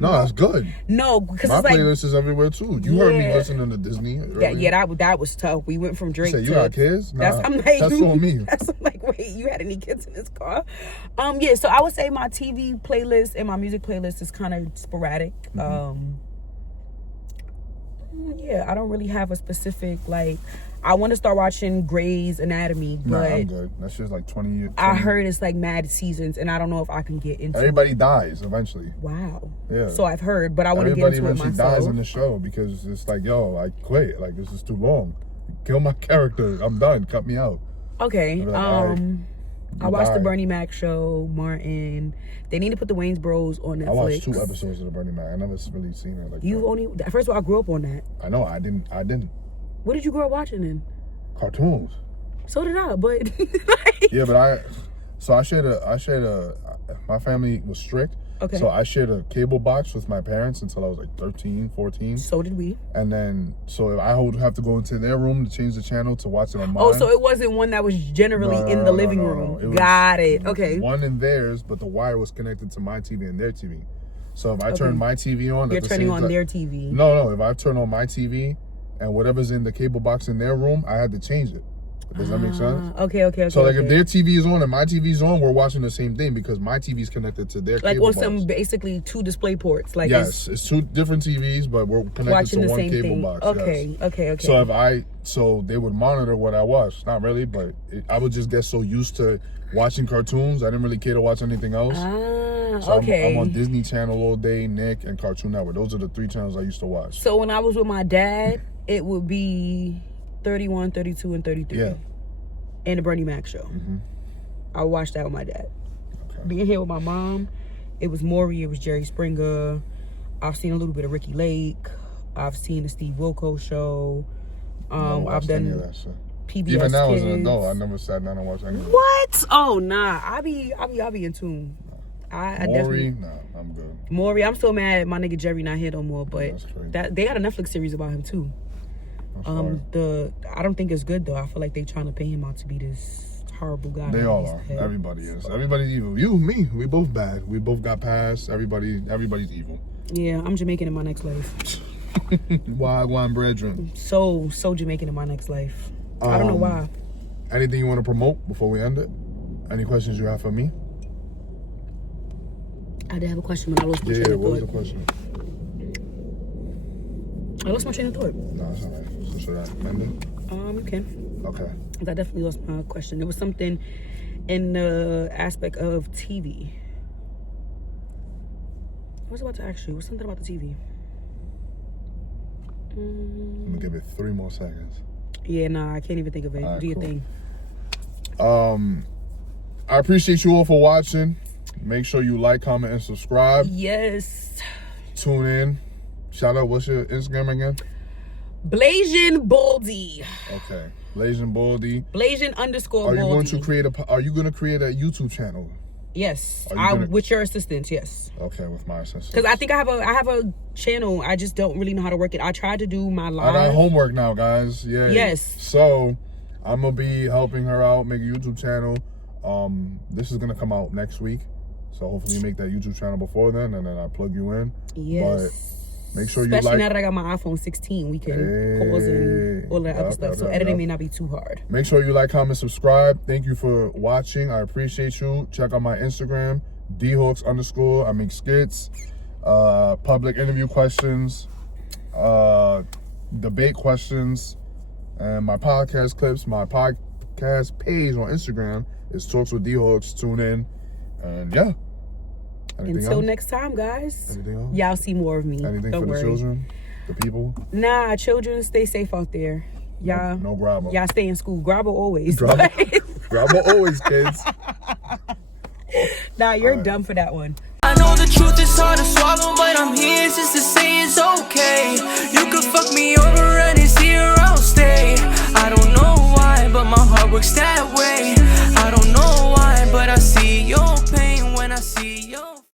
No, that's good. No, because My it's like playlist is everywhere too. You heard me Yeah. listening to Disney earlier. that was tough. We went from Drake You said to. you got kids? Nah, I'm like, that's on me. That's I'm like, wait, you had any kids in this car? Yeah. So I would say my TV playlist and my music playlist is kind of sporadic. Yeah, I don't really have a specific like. I want to start watching Grey's Anatomy, Nah, but I'm good. That's just like 20 years. I heard it's like mad seasons, and I don't know if I can get into. Everybody dies eventually. Wow. Yeah. So I've heard, but I want to get Everybody into it eventually myself. dies in the show because it's like, yo, I quit. Like, this is too long. Kill my character. I'm done. Cut me out. Okay. Like, all right, I watched the died. Bernie Mac show, Martin. They need to put the Wayans Bros on Netflix. I watched 2 episodes of the Bernie Mac. I never really seen it. Like You've that. only first of all, I grew up on that. I know. I didn't. What did you grow up watching then? Cartoons. So did I, but Yeah, but I shared a. My family was strict. Okay. So I shared a cable box with my parents until I was like 13, 14. So did we. And then, so I would have to go into their room to change the channel to watch it on mine. Oh, so it wasn't one that was generally in the living room. It was Got it. Okay. One in theirs, but the wire was connected to my TV and their TV. So if I turn my TV on, You're at the turning same on time, their TV. No. If I turn on my TV and whatever's in the cable box in their room, I had to change it. Does that make sense? Okay. So like if their TV is on and my TV is on, we're watching the same thing because my TV is connected to their like cable on box. some basically 2 display ports. Like Yes, it's 2 different TVs, but we're connected watching to the one same cable thing. box. Okay, yes. okay. So they would monitor what I watched. Not really, but I would just get so used to watching cartoons. I didn't really care to watch anything else. So okay. I'm on Disney Channel all day, Nick, and Cartoon Network. Those are the 3 channels I used to watch. So when I was with my dad, it would be 31, 32, and 33. Yeah. And the Bernie Mac show. I would watch that with my dad. Okay. Being here with my mom, it was Maury, it was Jerry Springer. I've seen a little bit of Ricky Lake. I've seen the Steve Wilkos show. I've any of done that shit. PBS Even now Kids. as an adult, I never sat down and watched any of it. What? Oh nah, I be in tune. I Maury, definitely. no, I'm good. Maury, I'm so mad my nigga Jerry not here no more. But That's crazy. that they got a Netflix series about him too. I'm sorry. I don't think it's good though. I feel like they trying to pay him out to be this horrible guy. They all are. Everybody is. Everybody's evil. You, me, we both bad. We both got past. Everybody's evil. Yeah, I'm Jamaican in my next life. Wagwan brethren. So Jamaican in my next life. I don't know why. Anything you want to promote before we end it? Any questions you have for me? I did have a question, but I lost my train Yeah, of what was the thought. question? I lost my train of thought. No, it's alright. So should I end it? You can. Okay. I definitely lost my question. There was something in the aspect of TV. I was about to ask you. What's something about the TV? I'm gonna give it 3 more seconds. Yeah, nah, I can't even think of it. All right, Do your cool. thing. I appreciate you all for watching. Make sure you like, comment, and subscribe. Yes. Tune in. Shout out, what's your Instagram again? Blasian Baldy. Okay, Blasian Baldy. Blasian _ Are you Baldy. going to create Are you going to create a YouTube channel? Yes. Are you gonna- With your assistance, yes. Okay, with my assistance. Because I think I have a channel. I just don't really know how to work it. I tried to do my I live. got homework now, guys. Yeah. Yes. So I'm gonna be helping her out make a YouTube channel. This is gonna come out next week. So hopefully you make that YouTube channel before then, and then I plug you in. Yes. But make sure you Especially like. now that I got my iPhone 16, we can pause and all that other stuff. So editing may not be too hard. Make sure you like, comment, subscribe. Thank you for watching. I appreciate you. Check out my Instagram, _. I make skits, public interview questions, debate questions, and my podcast clips. My podcast page on Instagram is Talks with D-Hawks. Tune in. And yeah. Anything Until else? next time, guys. Anything else? Y'all see more of me. Anything Don't for worry. the children? The people? Nah, children, stay safe out there. Y'all, No grabber. y'all stay in school. Grabber always. Grabber. Grabber always, kids. Nah, you're dumb for that one. I know the truth is hard to